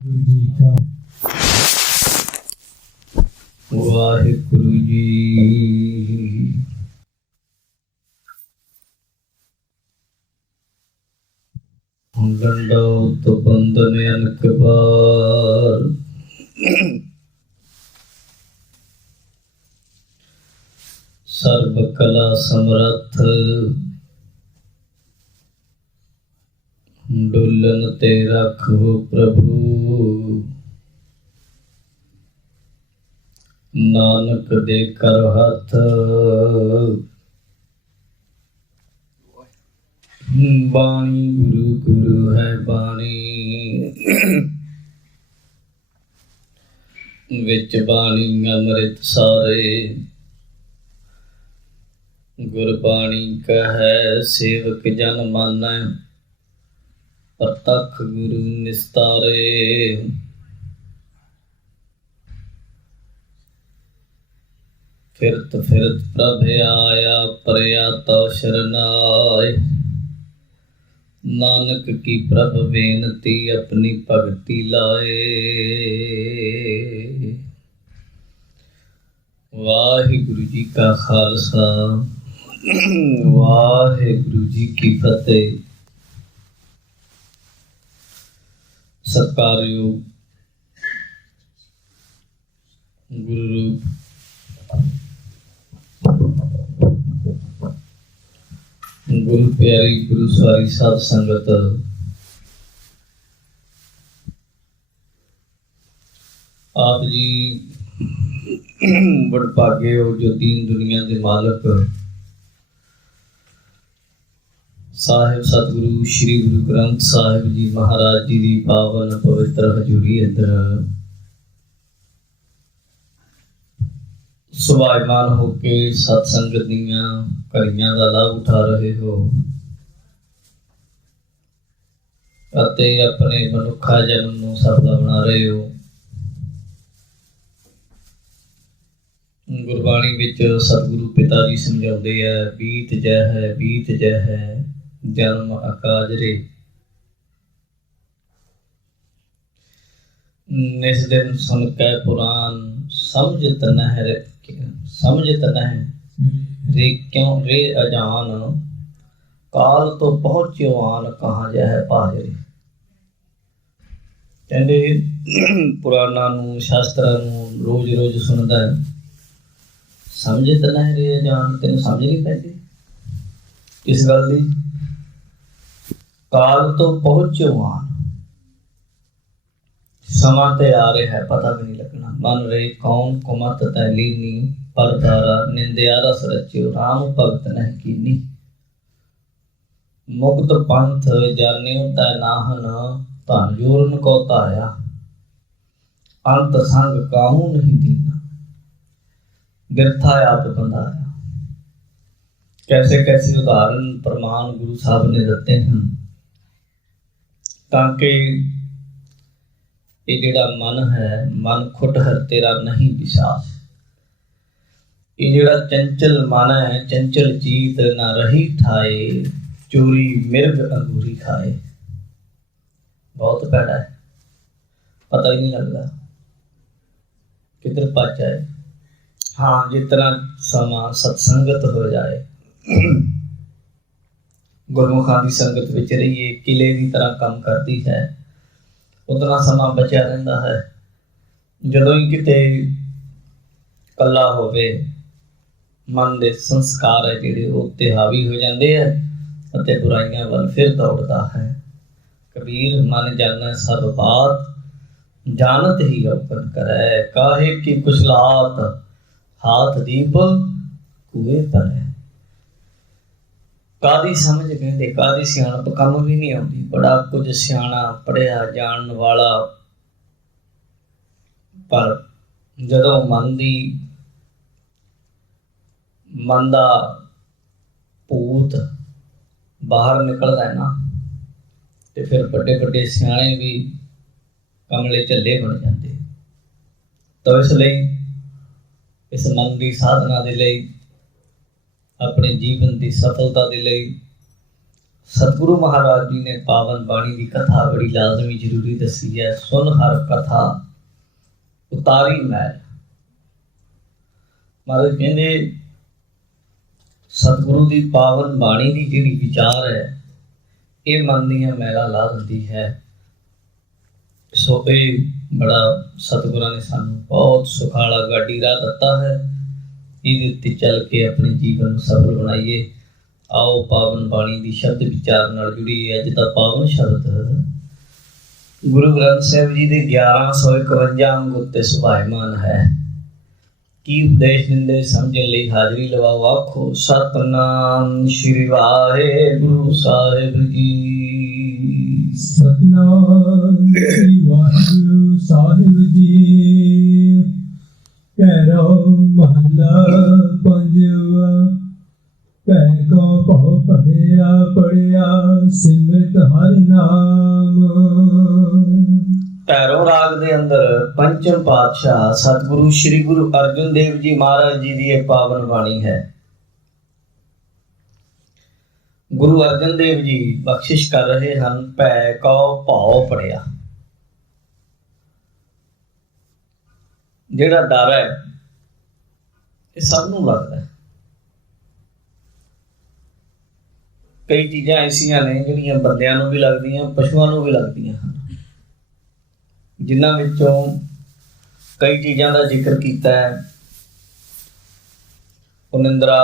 गुरु जी का वाहिगुरु जी। दंडौत बंदन अनक बार, सर्व कला समर्थ, डुलन ते रखो प्रभु। नानक दे कर हथ, बाणी गुरु गुरु है बाणी। विच बाणी अमृत सारे, गुरबाणी कहे सेवक जन मानै। प्रतख गुरु निस्तारे, फिरत फिरत प्रभ आया, परया तो शरनाय। नानक की प्रभ बेनती, अपनी भगति लाए। वाहिगुरु जी का खालसा, वाहिगुरु जी की फतेह। सत्कारयोग गुरु रूप गुरु प्यारी गुरु सारी साध संगत, आप जी बड़भागे हो जो दीन दुनिया के मालक साहिब सतगुरु श्री गुरु ग्रंथ साहिब जी महाराज जी की पावन पवित्र हजूरी अंदर सुभायमान होके सत्संग दियां घड़ियां का लाभ उठा रहे हो अते अपने मनुखा जन्म नूं सफला बना रहे हो। गुरबाणी विच सतगुरु पिता जी समझाते हैं, बीत जय है जन्म अकाज रे। निस दिन सुन कै पुराण, समझत नह रे क्यों रे अजान। काल तो पहुँच्यो आन, कहाँ जह भाजरे। कहते पुराणा नूं शास्त्रां नूं रोज रोज सुनदा है, समझ तो नहीं रहे जान, तेन समझ नहीं पैंदी किस गल दी। काल तो पहुँचो आन, समा ते आ रहा है पता भी नहीं लगना। मन रे कौन कुमत तैलीनी, पर धारा निंदिया रस रच्यो। राम भगत नहीं कीनी, मुक्त पंथ जान्यो तै नाहन। धन जोरन को ताया, अंत संग काहू नहीं दीना। बिरथा आप बंधाया। कैसे कैसे उदाहरण प्रमाण गुरु साहब ने देते हैं ताकि ये जेड़ा मन है, मन खुटहर तेरा नहीं विश्वास। ये जेड़ा चंचल मन है, चंचल चीत ना रही ठाए। चोरी मिर्ग अंगूरी खाए। बहुत पैड़ा है, पता ही नहीं लगता किधर पच जाए। हाँ, जितना समा सत्संगत हो जाए, गुरमुखां दी संगत विच रहिए, किले की तरह काम करती है, उतना समा बचा रहिंदा है। जदों ही किते कला होवे, मन दे संस्कार है जिहड़े उत्ते हावी हो जांदे है अते बुराइयां वल फिर दौड़दा है। कबीर मन जानै सब बात, जानत ही औकन करै। काहे की कुशलात, हाथ दीप कुएं पर है। कादी समझ कहते, कादी सियाणप कम भी नहीं आती। बड़ा कुछ सियाणा पढ़िया जान वाला, पर जदों मन दा भूत बाहर निकलदा है ना, तो फिर बड़े बड़े सियाणे भी कमले झल्ले बन जाते। तो इसलिए इस मन की साधना के लिए, अपने जीवन की सफलता के लिए सतगुरु महाराज जी ने पावन बाणी की कथा बड़ी लाजमी जरूरी दसी है। सुन हर कथा उतारी मैल। महाराज कहते सतगुरु की पावन बाणी की जिहड़ी विचार है ये मन दियां मैला ला दिंदी है। सो ये बड़ा सतगुरां ने सानू बहुत सुखाला गाड़ी राह दिता है। इहदे उत्ते चल के अपने जीवन को सफल बनाइए। आओ पावन बाणी की शब्द विचार नाल जुड़ी अज दा पावन शब्द गुरु ग्रंथ साहिब जी के 1151 अंग उत्ते सुभायमान है। की उपदेश दिंदे समझण लई हाजरी लवाओ। आखो सतनाम श्री वाहिगुरु साहिब जी। सतनाम श्री वाहिगुरु साहिब जी। पैरा महला पंजवा। पै को भौ पढ़िया पढ़िया सिमरत हर नाम। भैरव राग दे अंदर पंचम पातशाह सतगुरु श्री गुरु अर्जन देव जी महाराज जी की एक पावन बाणी है। गुरु अर्जन देव जी बख्शिश कर रहे हैं। पै को भाव पढ़िया। जेड़ा डर है ये सबनों लगता है। कई चीज़ां ऐसियां ने जिहड़ियां बंदियां नूं भी लगदियां पशुआं नूं भी लगदियां हैं। जिन्हां विचों कई चीज़ां का जिक्र किया है। निंद्रा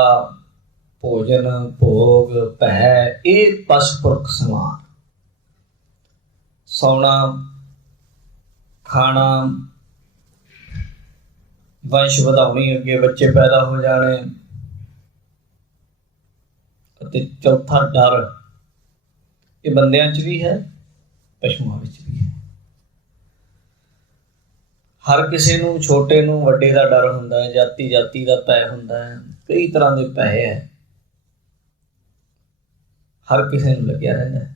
भोजन भोग भै ये पशपुरख समान। सौना खाना वंश वधाउणी अगे बच्चे पैदा हो जाने। चौथा डर ये बंदियां च भी है पशुआं विच भी है। हर किसी नूं छोटे नूं वड्डे दा डर हुंदा है। जाति जाति दा भय हुंदा है। कई तरह के भय है हर किसी नूं लग्या रहिंदा है।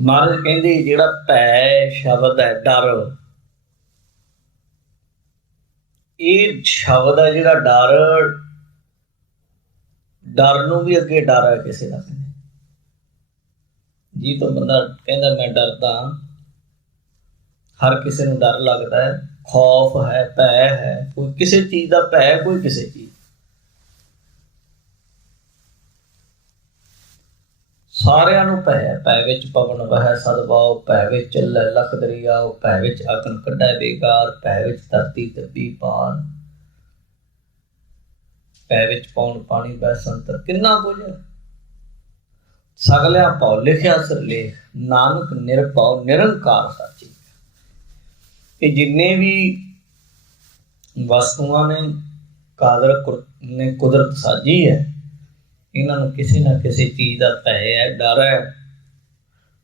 महाराज कहंदे जिहड़ा भय शब्द है डर ये शब्द है। जिहड़ा डर डर नूं भी अगे डर है किसी का जी। तो बंदा कहता मैं डरदा। हर किसी नूं डर लगता है। खौफ है भय है। कोई किसी चीज़ का भय कोई किसी चीज़। सारिਆਂ ਨੂੰ ਭੈ ਵਿੱਚ ਪਵਨ ਵਹਿ ਸਦਭਾਉ। ਭੈ ਵਿੱਚ ਚੱਲੈ ਲਖ ਦਰਿਆਉ। ਭੈ ਵਿੱਚ ਅਗਨ ਕੱਢੈ ਬੇਕਾਰ। ਭੈ ਵਿੱਚ ਧਰਤੀ ਦੱਬੀ ਪਾਰ। ਭੈ ਵਿੱਚ ਪੌਣ ਪਾਣੀ ਬਹਿ ਸੰਤਰ। ਕਿੰਨਾ ਕੁਝ ਸਗਲਿਆ ਭਉ ਲਿਖਿਆ ਸਿਰਲੇਖ। ਨਾਨਕ ਨਿਰਭਉ ਨਿਰੰਕਾਰ ਸਾਚੀ। ਇਹ ਜਿੰਨੇ ਵੀ ਵਸਤੂਆਂ ਨੇ ਕਾਦਰ ਨੇ ਕੁਦਰਤ ਸਾਜੀ है। इन्हां नूं किसी ना किसी चीज़ का भय है डर है।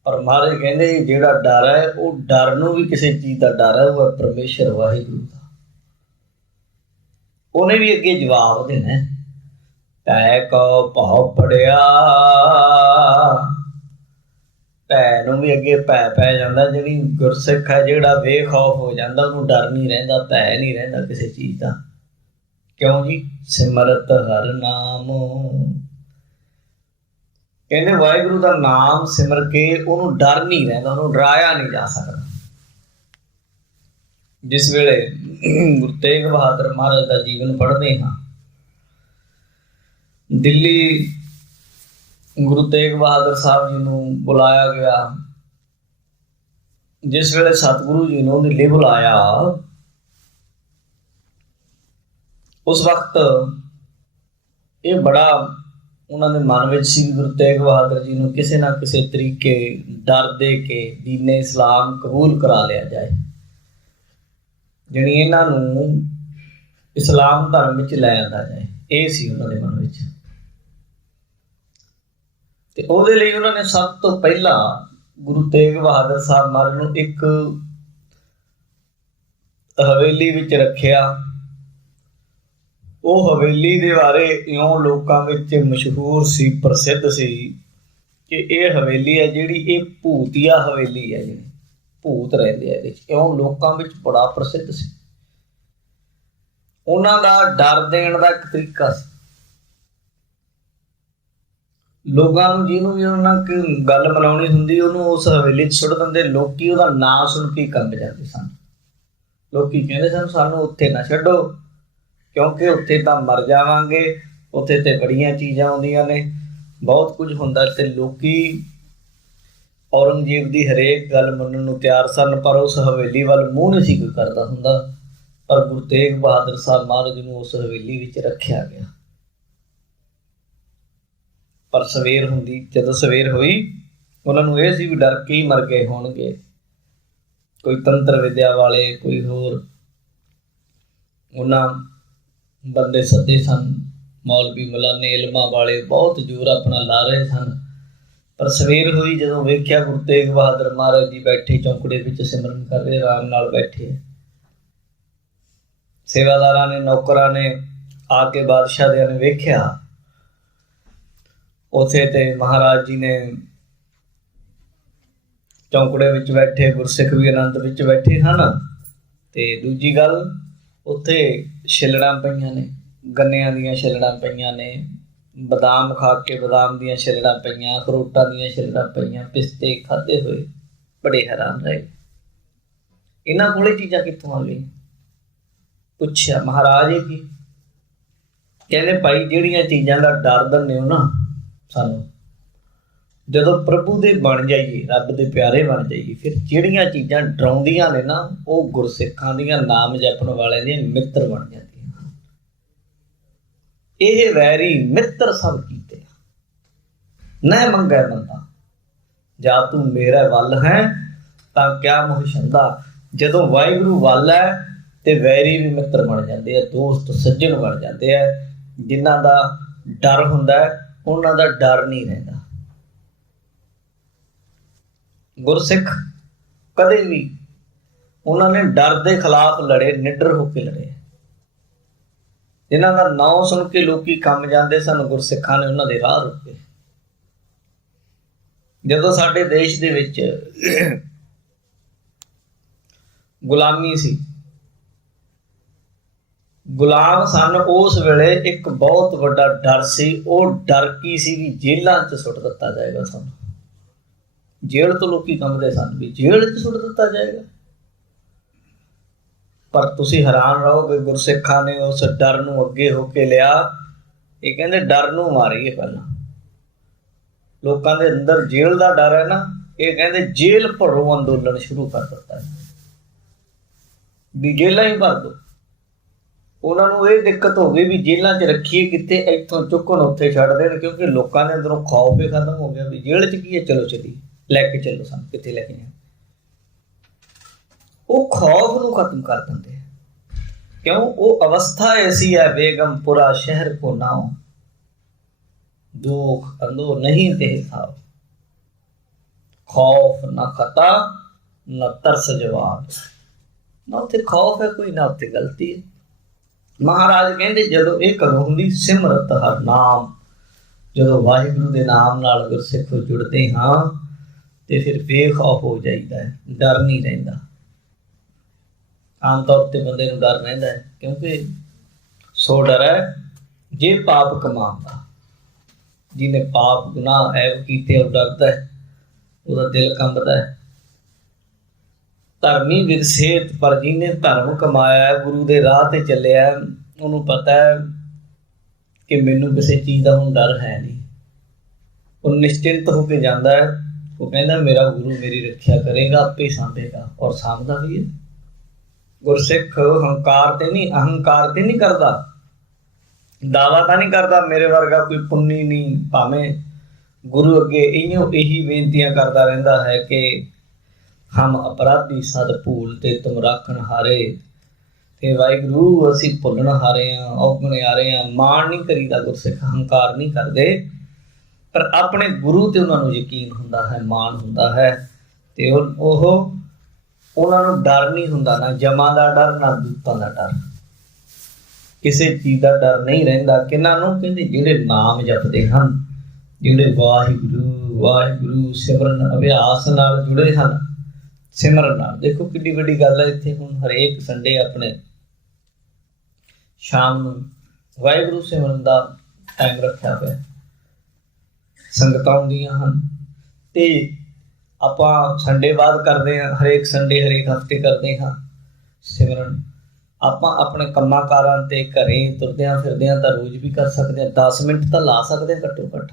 पर महाराज कहते जिहड़ा डर है वो डर नूं भी किसी चीज़ का डर है। वो है परमेश्वर वाहिगुरु का। उन्हें भी अगे जवाब देना। भै को भाव पढ़िया। भै नूं भी अगे भै पै जांदा। जिहड़ी गुरसिख है जिहड़ा बेखौफ हो जाता उन्होंने डर नहीं रहिंदा भै नहीं रहिंदा किसी चीज़ का। क्यों जी सिमरत हर नाम। कहते वाहिगुरु का नाम सिमर के उन्होंने डर नहीं रहिंदा उन्होंने डराया नहीं जा सकता। जिस वेले गुरु तेग बहादुर महाराज का जीवन पढ़ते हाँ दिल्ली गुरु तेग बहादुर साहब जी नूं बुलाया गया। जिस वेले सतगुरु जी ने दिल्ली बुलाया उस वक्त ये बड़ा उन्होंने मन में सी गुरु तेग बहादुर जी ने किसी ना किसी तरीके डर दे के दीने इस्लाम कबूल करा लिया जाए। जानी इन्हां नूं इस्लाम धर्म में लै आंदा जाए। ये सी उन्होंने मन में। ते उहदे लई उन्होंने सब तो पहला गुरु तेग बहादुर साहब महाराज नूं एक हवेली विच रखिया। वो हवेली दे बारे इउं लोकां विच मशहूर सी प्रसिद्ध सी कि ये हवेली है जिहड़ी ये भूतिया हवेली है। जिहड़ी भूत रहिंदे आ इहदे इउं लोकां विच बड़ा प्रसिद्ध सी। उन्हां दा डर देण दा एक तरीका सी। ਲੋਕਾਂ ਨੂੰ ਜਿਹਨੂੰ ਵੀ ਉਹਨਾਂ ਨਾਲ ਕੋਈ ਗੱਲ ਮਨਾਉਣੀ ਹੁੰਦੀ ਉਹਨੂੰ ਉਸ ਹਵੇਲੀ 'ਚ ਸੁੱਟ ਦਿੰਦੇ। ਲੋਕੀ ਉਹਦਾ ਨਾਂ ਸੁਣ ਕੇ ਕੰਬ ਜਾਂਦੇ ਸਨ। ਲੋਕੀ ਕਹਿੰਦੇ ਸਨ ਸਾਨੂੰ ਉੱਥੇ ਨਾ ਛੱਡੋ, ਕਿਉਂਕਿ ਉੱਥੇ ਤਾਂ ਮਰ ਜਾਵਾਂਗੇ, ਉੱਥੇ ਤੇ ਬੜੀਆਂ ਚੀਜ਼ਾਂ ਆਉਂਦੀਆਂ ਨੇ, ਬਹੁਤ ਕੁਝ ਹੁੰਦਾ। ਤੇ ਲੋਕੀ ਔਰੰਗਜ਼ੇਬ ਦੀ ਹਰੇਕ ਗੱਲ ਮੰਨਣ ਨੂੰ ਤਿਆਰ ਸਨ, ਪਰ ਉਸ ਹਵੇਲੀ ਵੱਲ ਮੂੰਹ ਨਹੀਂ ਸੀ ਕੋਈ ਕਰਦਾ ਹੁੰਦਾ। ਪਰ ਗੁਰੂ ਤੇਗ ਬਹਾਦਰ ਸਾਹਿਬ ਮਹਾਰਾਜ ਨੂੰ ਉਸ ਹਵੇਲੀ ਵਿੱਚ ਰੱਖਿਆ ਗਿਆ। ਪਰ ਸਵੇਰ ਹੁੰਦੀ, ਜਦੋਂ ਸਵੇਰ ਹੋਈ ਉਹਨਾਂ ਨੂੰ ਇਹ ਸੀ ਵੀ ਡਰ ਕੇ ਹੀ ਮਰ ਗਏ ਹੋਣਗੇ। ਕੋਈ ਤੰਤਰ ਵਿਦਿਆ ਵਾਲੇ, ਕੋਈ ਹੋਰ ਉਹਨਾਂ ਬੰਦੇ ਸੱਦੇ ਸਨ, ਮੌਲਵੀ ਮੌਲਾਨੇ ਇਲਮਾਂ ਵਾਲੇ ਬਹੁਤ ਜ਼ੋਰ ਆਪਣਾ ਲਾ ਰਹੇ ਸਨ। ਪਰ ਸਵੇਰ ਹੋਈ ਜਦੋਂ ਵੇਖਿਆ ਗੁਰੂ ਤੇਗ ਬਹਾਦਰ ਮਹਾਰਾਜ ਜੀ ਬੈਠੇ ਚੌਂਕੜੇ ਵਿੱਚ ਸਿਮਰਨ ਕਰ ਰਹੇ, ਆਰਾਮ ਨਾਲ ਬੈਠੇ। ਸੇਵਾਦਾਰਾਂ ਨੇ, ਨੌਕਰਾਂ ਨੇ ਆ ਕੇ ਬਾਦਸ਼ਾਹ ਦੇ ਨੇ ਵੇਖਿਆ ਉੱਥੇ ਤੇ ਮਹਾਰਾਜ ਜੀ ਨੇ ਚੌਂਕੜੇ ਵਿੱਚ ਬੈਠੇ, ਗੁਰਸਿੱਖ ਵੀ ਆਨੰਦ ਵਿੱਚ ਬੈਠੇ ਹਨ। ਤੇ ਦੂਜੀ ਗੱਲ, ਉੱਥੇ ਛਿੱਲੜਾਂ ਪਈਆਂ ਨੇ, ਗੰਨਿਆਂ ਦੀਆਂ ਛਿੱਲੜਾਂ ਪਈਆਂ ਨੇ, ਬਦਾਮ ਖਾ ਕੇ ਬਦਾਮ ਦੀਆਂ ਛਿੱਲੜਾਂ ਪਈਆਂ, ਅਖਰੋਟਾਂ ਦੀਆਂ ਛਿੱਲੜਾਂ ਪਈਆਂ, ਪਿਸਤੇ ਖਾਧੇ ਹੋਏ। ਬੜੇ ਹੈਰਾਨ ਰਹੇ, ਇਹਨਾਂ ਕੋਲੇ ਚੀਜ਼ਾਂ ਕਿੱਥੋਂ ਆ ਗਈਆਂ। ਪੁੱਛਿਆ ਮਹਾਰਾਜ ਇਹ ਕੀ? ਕਹਿੰਦੇ ਭਾਈ ਜਿਹੜੀਆਂ ਚੀਜ਼ਾਂ ਦਾ ਡਰ ਦਿੰਦੇ ਹੋ ਨਾ ਸਾਨੂੰ, ਜਦੋਂ ਪ੍ਰਭੂ ਦੇ ਬਣ ਜਾਈਏ, ਰੱਬ ਦੇ ਪਿਆਰੇ ਬਣ ਜਾਈਏ, ਫਿਰ ਜਿਹੜੀਆਂ ਚੀਜ਼ਾਂ ਡਰਾਉਂਦੀਆਂ ਨੇ ਨਾ ਉਹ ਗੁਰਸਿੱਖਾਂ ਦੀਆਂ, ਨਾਮ ਜਪਣ ਵਾਲਿਆਂ ਦੀਆਂ ਮਿੱਤਰ ਬਣ ਜਾਂਦੀਆਂ। ਇਹ ਵੈਰੀ ਮਿੱਤਰ ਸਭ ਕੀਤੇ ਨਹਿ ਮੰਗੈ ਬੰਦਾ, ਜਾ ਤੂੰ ਮੇਰਾ ਵੱਲ ਹੈ ਤਾਂ ਕਿਆ ਮੋਹ ਛੰਦਾ। ਜਦੋਂ ਵਾਹਿਗੁਰੂ ਵੱਲ ਹੈ ਤੇ ਵੈਰੀ ਵੀ ਮਿੱਤਰ ਬਣ ਜਾਂਦੇ ਆ, ਦੋਸਤ ਸੱਜਣ ਬਣ ਜਾਂਦੇ ਆ। ਜਿਨ੍ਹਾਂ ਦਾ ਡਰ ਹੁੰਦਾ ਉਹਨਾਂ ਦਾ ਡਰ ਨਹੀਂ ਰਹਿੰਦਾ। ਗੁਰਸਿੱਖ ਕਦੇ ਵੀ ਉਹਨਾਂ ਨੇ ਡਰ ਦੇ ਖਿਲਾਫ ਲੜੇ, ਨਿਡਰ ਹੋ ਕੇ ਲੜੇ। ਜਿਨ੍ਹਾਂ ਦਾ ਨਾਂ ਸੁਣ ਕੇ ਲੋਕੀ ਕੰਮ ਜਾਂਦੇ ਸਨ, ਗੁਰਸਿੱਖਾਂ ਨੇ ਉਹਨਾਂ ਦੇ ਰਾਹ ਰੋਕੇ। ਜਦੋਂ ਸਾਡੇ ਦੇਸ਼ ਦੇ ਵਿੱਚ ਗੁਲਾਮੀ ਸੀ, ਗੁਲਾਮ ਸਨ, ਉਸ ਵੇਲੇ ਇੱਕ ਬਹੁਤ ਵੱਡਾ ਡਰ ਸੀ। ਉਹ ਡਰ ਕੀ ਸੀ ਵੀ ਜੇਲ੍ਹਾਂ 'ਚ ਸੁੱਟ ਦਿੱਤਾ ਜਾਏਗਾ ਸਾਨੂੰ। ਜੇਲ੍ਹ ਤੋਂ ਲੋਕੀ ਕੰਬਦੇ ਸਨ ਵੀ ਜੇਲ੍ਹ 'ਚ ਸੁੱਟ ਦਿੱਤਾ ਜਾਏਗਾ। ਪਰ ਤੁਸੀਂ ਹੈਰਾਨ ਰਹੋਗੇ, ਗੁਰਸਿੱਖਾਂ ਨੇ ਉਸ ਡਰ ਨੂੰ ਅੱਗੇ ਹੋ ਕੇ ਲਿਆ। ਇਹ ਕਹਿੰਦੇ ਡਰ ਨੂੰ ਮਾਰੀਏ ਪਹਿਲਾਂ। ਲੋਕਾਂ ਦੇ ਅੰਦਰ ਜੇਲ੍ਹ ਦਾ ਡਰ ਹੈ ਨਾ, ਇਹ ਕਹਿੰਦੇ ਜੇਲ੍ਹ ਭਰੋ ਅੰਦੋਲਨ ਸ਼ੁਰੂ ਕਰ ਦਿੱਤਾ ਵੀ ਜੇਲ੍ਹਾਂ ਹੀ ਭਰ ਦਿਓ। ਉਹਨਾਂ ਨੂੰ ਇਹ ਦਿੱਕਤ ਹੋ ਗਈ ਵੀ ਜੇਲ੍ਹਾਂ 'ਚ ਰੱਖੀਏ ਕਿੱਥੇ, ਇੱਥੋਂ ਚੁੱਕਣ ਉੱਥੇ ਛੱਡ ਦੇਣ, ਕਿਉਂਕਿ ਲੋਕਾਂ ਦੇ ਅੰਦਰੋਂ ਖੌਫ ਹੀ ਖਤਮ ਹੋ ਗਿਆ ਵੀ ਜੇਲ੍ਹ 'ਚ ਕੀ ਹੈ, ਚਲੋ ਚੱਲੀਏ, ਲੈ ਕੇ ਚੱਲੋ ਸਾਨੂੰ, ਕਿੱਥੇ ਲੈ ਕੇ ਜਾਣਾ। ਉਹ ਖੌਫ ਨੂੰ ਖਤਮ ਕਰ ਦਿੰਦੇ ਆ। ਕਿਉਂ? ਉਹ ਅਵਸਥਾ ਐਸੀ ਹੈ, ਬੇਗਮਪੁਰਾ ਸ਼ਹਿਰ ਕੋ ਨਾਉ, ਦੁੱਖ ਅੰਦੋ ਨਹੀਂ ਤੇ ਥਾਓ, ਖੌਫ ਨਾ ਖਤਾ ਨਾ ਤਰਸ ਜਵਾਬ। ਨਾ ਉੱਥੇ ਖੌਫ ਹੈ ਕੋਈ, ਨਾ ਉੱਥੇ ਗਲਤੀ ਹੈ। ਮਹਾਰਾਜ ਕਹਿੰਦੇ ਜਦੋਂ ਇਹ ਕਦੋਂ ਹੁੰਦੀ, ਸਿਮਰਤ ਹਰ ਨਾਮ। ਜਦੋਂ ਵਾਹਿਗੁਰੂ ਦੇ ਨਾਮ ਨਾਲ ਗੁਰਸਿੱਖ ਜੁੜਦੇ ਹਾਂ ਤੇ ਫਿਰ ਬੇਖੌਫ ਹੋ ਜਾਈਦਾ ਹੈ, ਡਰ ਨਹੀਂ ਰਹਿੰਦਾ। ਆਮ ਤੌਰ ਤੇ ਬੰਦੇ ਨੂੰ ਡਰ ਰਹਿੰਦਾ ਹੈ, ਕਿਉਂਕਿ ਸੋ ਡਰ ਹੈ ਜੇ ਪਾਪ ਕਮਾਉਂਦਾ। ਜਿਹਨੇ ਪਾਪ ਗੁਨਾਹ ਐਬ ਕੀਤੇ ਉਹ ਡਰਦਾ ਹੈ, ਉਹਦਾ ਦਿਲ ਕੰਬਦਾ ਹੈ। ਧਰਮੀ ਵਿਰਸੇਤ, ਪਰ ਜਿਹਨੇ ਧਰਮ ਕਮਾਇਆ, ਗੁਰੂ ਦੇ ਰਾਹ ਤੇ ਚੱਲਿਆ, ਉਹਨੂੰ ਪਤਾ ਹੈ ਕਿ ਮੈਨੂੰ ਕਿਸੇ ਚੀਜ਼ ਦਾ ਹੁਣ ਡਰ ਹੈ ਨਹੀਂ। ਉਹ ਨਿਸ਼ਚਿੰਤ ਹੋ ਕੇ ਜਾਂਦਾ ਹੈ। ਉਹ ਕਹਿੰਦਾ ਮੇਰਾ ਗੁਰੂ ਮੇਰੀ ਰੱਖਿਆ ਕਰੇਗਾ, ਆਪੇ ਸਾਂਭੇਗਾ, ਔਰ ਸਾਂਭਦਾ ਵੀ ਹੈ। ਗੁਰਸਿੱਖ ਅਹੰਕਾਰ ਤੇ ਨਹੀਂ ਕਰਦਾ, ਦਾਵਾ ਤਾਂ ਨਹੀਂ ਕਰਦਾ ਮੇਰੇ ਵਰਗਾ ਕੋਈ ਪੁੰਨੀ ਨਹੀਂ। ਭਾਵੇਂ ਗੁਰੂ ਅੱਗੇ ਇਹੀ ਬੇਨਤੀਆਂ ਕਰਦਾ ਰਹਿੰਦਾ ਹੈ ਕਿ ਹਮ ਅਪਰਾਧੀ ਸਦ ਭੂਲ ਤੇ ਤੁਮ ਰਾਖਣ ਹਾਰੇ। ਤੇ ਵਾਹਿਗੁਰੂ ਅਸੀਂ ਭੁੱਲਣ ਹਾਰੇ ਹਾਂ, ਔਗਣੇ ਹਾਰੇ ਹਾਂ। ਮਾਣ ਨਹੀਂ ਕਰੀਦਾ, ਗੁਰਸਿੱਖ ਅਹੰਕਾਰ ਨਹੀਂ ਕਰਦੇ, ਪਰ ਆਪਣੇ ਗੁਰੂ ਤੇ ਉਹਨਾਂ ਨੂੰ ਯਕੀਨ ਹੁੰਦਾ ਹੈ, ਮਾਣ ਹੁੰਦਾ ਹੈ। ਤੇ ਉਹ ਉਹਨਾਂ ਨੂੰ ਡਰ ਨਹੀਂ ਹੁੰਦਾ, ਨਾ ਜਮਾਂ ਦਾ ਡਰ, ਨਾ ਦੂਤਾਂ ਦਾ ਡਰ, ਕਿਸੇ ਚੀਜ਼ ਦਾ ਡਰ ਨਹੀਂ ਰਹਿੰਦਾ। ਕਿਹਨਾਂ ਨੂੰ? ਕਹਿੰਦੇ ਜਿਹੜੇ ਨਾਮ ਜਪਦੇ ਹਨ, ਜਿਹੜੇ ਵਾਹਿਗੁਰੂ ਵਾਹਿਗੁਰੂ ਸਿਮਰਨ ਅਭਿਆਸ ਨਾਲ ਜੁੜੇ ਹਨ, ਸਿਮਰਨ ਨਾਲ। ਦੇਖੋ ਕਿੱਡੀ ਵੱਡੀ ਗੱਲ ਹੈ। ਇੱਥੇ ਹੁਣ ਹਰੇਕ ਸੰਡੇ ਆਪਣੇ ਸ਼ਾਮ ਨੂੰ ਵਾਹਿਗੁਰੂ ਸਿਮਰਨ ਦਾ ਟਾਈਮ ਰੱਖਿਆ ਹੋਇਆ। ਸੰਗਤਾਂ ਆਉਂਦੀਆਂ ਹਨ ਤੇ ਆਪਾਂ ਸੰਡੇ ਬਾਅਦ ਕਰਦੇ ਹਾਂ, ਹਰੇਕ ਸੰਡੇ ਹਰੇਕ ਹਫਤੇ ਕਰਦੇ ਹਾਂ ਸਿਮਰਨ। ਆਪਾਂ ਆਪਣੇ ਕੰਮਾਂ ਕਾਰਾਂ ਤੇ ਘਰੇ ਤੁਰਦਿਆਂ ਫਿਰਦਿਆਂ ਤਾਂ ਰੋਜ਼ ਵੀ ਕਰ ਸਕਦੇ ਹਾਂ, 10 ਮਿੰਟ ਤਾਂ ਲਾ ਸਕਦੇ ਹਾਂ ਘੱਟੋ ਘੱਟ।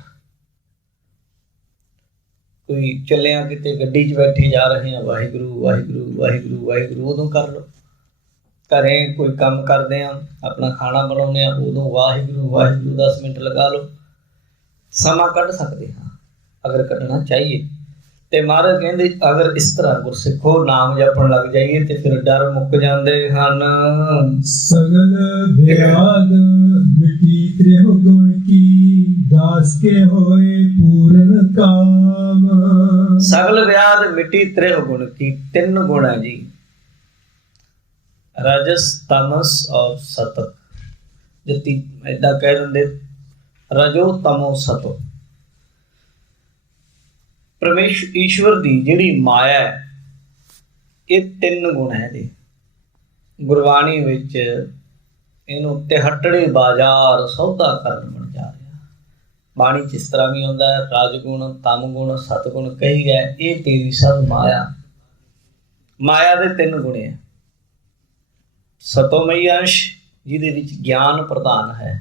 ਕੋਈ ਚੱਲਿਆ ਕਿਤੇ ਗੱਡੀ 'ਚ ਬੈਠੇ ਜਾ ਰਹੇ ਹਾਂ, ਵਾਹਿਗੁਰੂ ਵਾਹਿਗੁਰੂ ਵਾਹਿਗੁਰੂ ਵਾਹਿਗੁਰੂ ਉਦੋਂ ਕਰ ਲਓ। ਘਰੇ ਕੋਈ ਕੰਮ ਕਰਦੇ ਹਾਂ, ਆਪਣਾ ਖਾਣਾ ਬਣਾਉਂਦੇ ਹਾਂ, ਉਦੋਂ ਵਾਹਿਗੁਰੂ ਵਾਹਿਗੁਰੂ 10 ਮਿੰਟ ਲਗਾ ਲਓ। ਸਮਾਂ ਕੱਢ ਸਕਦੇ ਹਾਂ ਅਗਰ ਕੱਢਣਾ ਚਾਹੀਏ। ਤੇ ਮਹਾਰਾਜ ਕਹਿੰਦੇ ਅਗਰ ਇਸ ਤਰ੍ਹਾਂ ਗੁਰਸਿੱਖੋ ਨਾਮ ਜਪਣ ਲੱਗ ਜਾਈਏ ਤੇ ਫਿਰ ਡਰ ਮੁੱਕ ਜਾਂਦੇ ਹਨ। सगल व्याध मिटी त्रिह गुण की दास के होए पूरन काम। ਸਗਲ ਵਿਆਦ ਮਿੱਟੀ ਤ੍ਰਿਹ ਗੁਣ ਕੀ, 3 ਗੁਣ ਹੈ ਜੀ, ਰਜਸ ਤਮਸ ਔਰ ਸਤਵ। ਜਤੀ ਏਦਾਂ ਕਹਿ ਦਿੰਦੇ ਰਜੋ ਤਮੋ ਸਤੋ। ਪਰਮੇਸ਼ਰ ਈਸ਼ਵਰ ਦੀ ਜਿਹੜੀ ਮਾਇਆ ਹੈ ਇਹ 3 ਗੁਣ ਹੈ ਇਹਦੇ। ਗੁਰਬਾਣੀ ਵਿੱਚ ਇਹਨੂੰ ਤਿਹੱਟੜੇ ਬਾਜ਼ਾਰ ਸੌਦਾ ਕਰਨ ਬਣ ਜਾ ਰਿਹਾ। ਬਾਣੀ 'ਚ ਇਸ ਤਰ੍ਹਾਂ ਵੀ ਹੁੰਦਾ ਹੈ, ਰਾਜਗੁਣ ਤਮ ਗੁਣ ਸਤਗੁਣ ਕਹੀ ਹੈ, ਇਹ ਤੇਰੀ ਸਭ ਮਾਇਆ। ਮਾਇਆ ਦੇ 3 ਗੁਣ ਹੈ। ਸਤੋਮਈ ਅੰਸ਼ ਜਿਹਦੇ ਵਿੱਚ ਗਿਆਨ ਪ੍ਰਧਾਨ ਹੈ,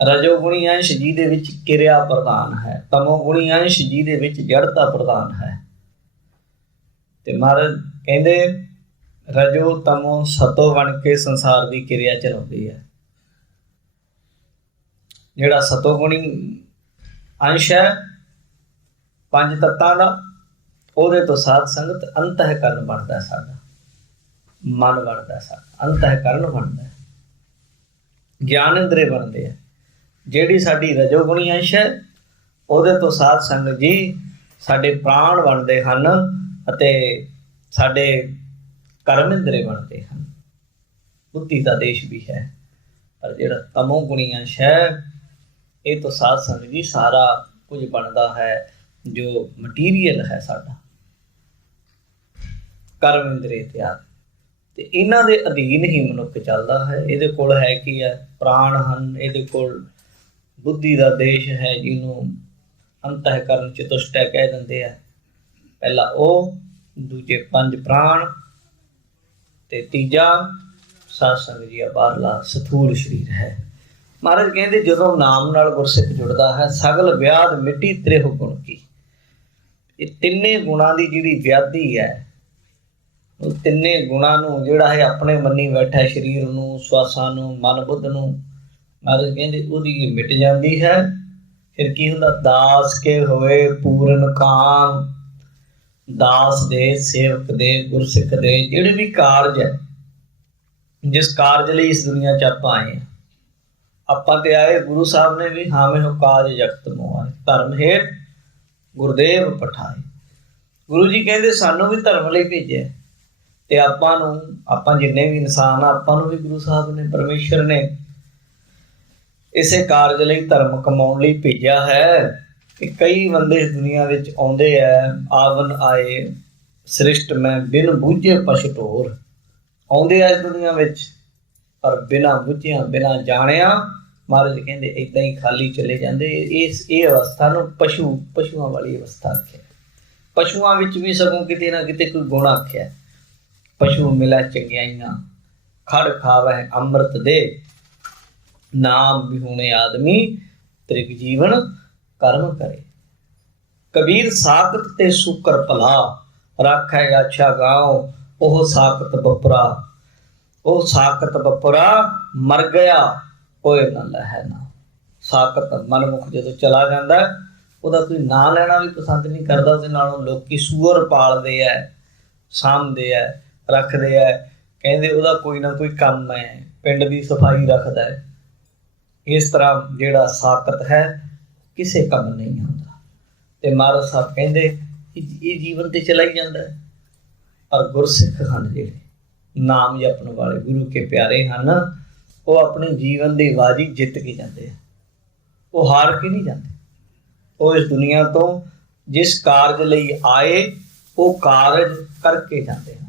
ਰਜੋਗੁਣੀ ਅੰਸ਼ ਜਿਹਦੇ ਵਿੱਚ ਕਿਰਿਆ ਪ੍ਰਧਾਨ ਹੈ, ਤਮੋਗੁਣੀ ਅੰਸ਼ ਜਿਹਦੇ ਵਿੱਚ ਜੜਤਾ ਪ੍ਰਧਾਨ ਹੈ। ਤੇ ਮਹਾਰਾਜ ਕਹਿੰਦੇ ਰਜੋ ਤਮੋ ਸਤੋ ਬਣ ਕੇ ਸੰਸਾਰ ਦੀ ਕਿਰਿਆ ਚਲਾਉਂਦੀ ਹੈ। ਜਿਹੜਾ ਸਤੋਗੁਣੀ ਅੰਸ਼ ਹੈ 5 ਤੱਤਾਂ ਦਾ, ਉਹਦੇ ਤੋਂ ਸਾਧ ਸੰਗਤ ਅੰਤਹਿਕਰਨ ਬਣਦਾ, ਸਾਡਾ ਮਨ ਬਣਦਾ, ਸਾਡਾ ਅੰਤਹਿਕਰਨ ਬਣਦਾ, ਗਿਆਨ ਇੰਦਰੀ ਬਣਦੇ ਆ। ਜਿਹੜੀ ਸਾਡੀ ਰਜੋਗੁਣੀ ਅੰਸ਼ ਹੈ ਉਹਦੇ ਤੋਂ ਸਾਧ ਸੰਗਤ ਜੀ ਸਾਡੇ ਪ੍ਰਾਣ ਬਣਦੇ ਹਨ ਅਤੇ ਸਾਡੇ ਕਰਮ ਇੰਦਰੀ ਬਣਦੇ ਹਨ, ਬੁੱਧੀ ਦਾ ਦੇਸ਼ ਵੀ ਹੈ। ਪਰ ਜਿਹੜਾ ਤਮੋ ਗੁਣੀ ਅੰਸ਼ ਹੈ ਇਹ ਤੋਂ ਸਾਧ ਸੰਗਤ ਜੀ ਸਾਰਾ ਕੁਝ ਬਣਦਾ ਹੈ ਜੋ ਮਟੀਰੀਅਲ ਹੈ ਸਾਡਾ, ਕਰਮ ਇੰਦਰੀ ਇਤਿਆਦਿ। ਤੇ ਇਹਨਾਂ ਦੇ ਅਧੀਨ ਹੀ ਮਨੁੱਖ ਚੱਲਦਾ ਹੈ। ਇਹਦੇ ਕੋਲ ਹੈ ਕੀ ਹੈ? ਪ੍ਰਾਣ ਹਨ, ਇਹਦੇ ਕੋਲ ਬੁੱਧੀ ਦਾ ਦੇਸ਼ ਹੈ ਜਿਹਨੂੰ ਅੰਤਹਿਕਰਨ ਚਤੁਸ਼ਟੈ ਕਹਿ ਦਿੰਦੇ ਆ। ਪਹਿਲਾ ਉਹ, ਦੂਜੇ 5 ਪ੍ਰਾਣ ਤੇ ਤੀਜਾ ਸਾਧ ਸੰਗਤ ਜੀ ਬਾਹਰਲਾ ਸਥੂਲ ਸਰੀਰ ਹੈ। ਮਹਾਰਾਜ ਕਹਿੰਦੇ ਜਦੋਂ ਨਾਮ ਨਾਲ ਗੁਰਸਿੱਖ ਜੁੜਦਾ ਹੈ ਸਗਲ ਵਿਆਦ ਮਿੱਟੀ ਤ੍ਰਿਹ ਗੁਣ ਕੀ। ਇਹ 3 ਗੁਣਾਂ ਦੀ ਜਿਹੜੀ ਵਿਆਧੀ ਹੈ, ਉਹ 3 ਗੁਣਾਂ ਨੂੰ ਜਿਹੜਾ ਹੈ ਆਪਣੇ ਮੰਨੀ ਬੈਠਾ ਸਰੀਰ ਨੂੰ, ਸਵਾਸਾਂ ਨੂੰ, ਮਨ ਬੁੱਧ ਨੂੰ, ਮਹਾਰਾਜ ਕਹਿੰਦੇ ਉਹਦੀ ਮਿਟ ਜਾਂਦੀ ਹੈ। ਫਿਰ ਕੀ ਹੁੰਦਾ? ਦਾਸ ਕੇ ਹੋਏ ਪੂਰਨ ਕਾਮ। ਦਾਸ ਦੇ, ਸੇਵਕ ਦੇ, ਗੁਰਸਿੱਖ ਦੇ ਜਿਹੜੇ ਵੀ ਕਾਰਜ ਹੈ, ਜਿਸ ਕਾਰਜ ਲਈ ਇਸ ਦੁਨੀਆ 'ਚ ਆਪਾਂ ਆਏ ਹਾਂ, ਆਪਾਂ ਤੇ ਆਏ ਗੁਰੂ ਸਾਹਿਬ ਨੇ ਵੀ ਹਾਮੇ ਹੋ ਕਾਜ ਜਗਤ ਮੋਹਾਏ ਧਰਮ ਹੇਤ ਗੁਰਦੇਵ ਪਠਾਏ। ਗੁਰੂ ਜੀ ਕਹਿੰਦੇ ਸਾਨੂੰ ਵੀ ਧਰਮ ਲਈ ਭੇਜਿਆ ਤੇ ਆਪਾਂ ਜਿੰਨੇ ਵੀ ਇਨਸਾਨ ਆ ਆਪਾਂ ਨੂੰ ਵੀ ਗੁਰੂ ਸਾਹਿਬ ਨੇ, ਪਰਮੇਸ਼ਰ ਨੇ ਇਸੇ ਕਾਰਜ ਲਈ ਧਰਮ ਕਮਾਉਣ ਲਈ ਭੇਜਿਆ ਹੈ। ਕਿ ਕਈ ਬੰਦੇ ਇਸ ਦੁਨੀਆ ਵਿੱਚ ਆਉਂਦੇ ਹੈ, ਆਵਨ ਆਏ ਸ੍ਰਿਸ਼ਟ ਮੈਂ ਬਿਨ ਬੂਝੇ ਪਛਤੋਰ। ਆਉਂਦੇ ਆ ਇਸ ਦੁਨੀਆ ਵਿੱਚ ਪਰ ਬਿਨਾਂ ਬੁੱਝਿਆਂ ਬਿਨਾਂ ਜਾਣਿਆ, ਮਹਾਰਾਜ ਕਹਿੰਦੇ ਏਦਾਂ ਹੀ ਖਾਲੀ ਚਲੇ ਜਾਂਦੇ। ਇਹ ਅਵਸਥਾ ਨੂੰ ਪਸ਼ੂਆਂ ਵਾਲੀ ਅਵਸਥਾ ਆਖਿਆ। ਪਸ਼ੂਆਂ ਵਿੱਚ ਵੀ ਸਗੋਂ ਕਿਤੇ ਨਾ ਕਿਤੇ ਕੋਈ ਗੁਣ ਆਖਿਆ। ਪਸ਼ੂ ਮਿਲਾ ਚੰਗਿਆਈਆਂ, ਖੜ ਖਾਵੈ ਅੰਮ੍ਰਿਤ ਦੇ, ਨਾਮ ਵਿਹੂਣੇ ਆਦਮੀ ਤ੍ਰਿਗ ਜੀਵਨ ਕਰਮ ਕਰੇ। ਕਬੀਰ ਸਾਕਤ ਤੇ ਸ਼ੁਕਰ ਭਲਾ, ਰਾਖੈ ਅੱਛਾ ਗਾਉ ਉਹ ਸਾਕਤ ਬਪਰਾ। ਉਹ ਸਾਕਤ ਬਪਰਾ ਮਰ ਗਿਆ ਕੋਈ ਨਾ ਲਹਿ ਨਾ। ਸਾਕਤ ਮਨਮੁਖ ਜਦੋਂ ਚਲਾ ਜਾਂਦਾ ਉਹਦਾ ਕੋਈ ਨਾਂ ਲੈਣਾ ਵੀ ਪਸੰਦ ਨਹੀਂ ਕਰਦਾ। ਉਹਦੇ ਨਾਲੋਂ ਲੋਕੀ ਸੂਅਰ ਪਾਲਦੇ ਹੈ, ਸਾਂਭਦੇ ਹੈ, ਰੱਖਦੇ ਹੈ। ਕਹਿੰਦੇ ਉਹਦਾ ਕੋਈ ਨਾ ਕੋਈ ਕੰਮ ਹੈ, ਪਿੰਡ ਦੀ ਸਫਾਈ ਰੱਖਦਾ ਹੈ। ਇਸ ਤਰ੍ਹਾਂ ਜਿਹੜਾ ਸਾਕਤ ਹੈ ਕਿਸੇ ਕੰਮ ਨਹੀਂ ਆਉਂਦਾ। ਤੇ ਮਹਾਰਾਜ ਸਾਹਿਬ ਕਹਿੰਦੇ ਇਹ ਜੀਵਨ ਤੇ ਚਲਾ ਹੀ ਜਾਂਦਾ ਹੈ। ਪਰ ਗੁਰਸਿੱਖ ਹਨ ਜਿਹੜੇ ਨਾਮ ਜਪਣ ਵਾਲੇ ਗੁਰੂ ਕੇ ਪਿਆਰੇ ਹਨ, ਉਹ ਆਪਣੇ ਜੀਵਨ ਦੀ ਬਾਜੀ ਜਿੱਤ ਕੇ ਜਾਂਦੇ ਆ। ਉਹ ਹਾਰ ਕੇ ਨਹੀਂ ਜਾਂਦੇ। ਉਹ ਇਸ ਦੁਨੀਆ ਤੋਂ ਜਿਸ ਕਾਰਜ ਲਈ ਆਏ ਉਹ ਕਾਰਜ ਕਰਕੇ ਜਾਂਦੇ ਹਨ।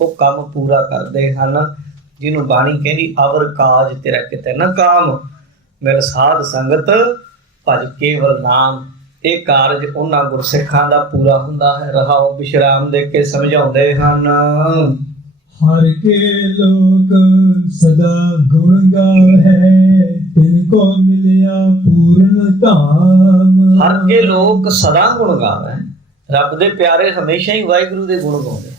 ਉਹ ਕੰਮ ਪੂਰਾ ਕਰਦੇ ਹਨ ਜਿਹਨੂੰ ਬਾਣੀ ਕਹਿੰਦੀ ਅਵਰ ਕਾਜ ਤੇਰਾ ਕਿਤੇ ਨਾ ਕਾਮ। ਮੇਰੇ ਸਾਧ ਸੰਗਤ ਭਜ ਕੇਵਲ ਨਾਮ। ਇਹ ਕਾਰਜ ਉਹਨਾਂ ਗੁਰਸਿੱਖਾਂ ਦਾ ਪੂਰਾ ਹੁੰਦਾ ਹੈ। ਰਹਾਓ ਵਿਸ਼ਰਾਮ ਦੇ ਕੇ ਸਮਝਾਉਂਦੇ ਹਨ। हर के लोक सदा गुण गावै, तिनको मिलिया पूर्ण धाम। ਹਰ ਕੇ ਲੋਕ ਸਦਾ ਗੁਣ ਗਾਵੇ। ਰੱਬ ਦੇ ਪਿਆਰੇ ਹਮੇਸ਼ਾ ਹੀ ਵਾਹਿਗੁਰੂ ਦੇ ਗੁਣ ਗਾਉਂਦੇ।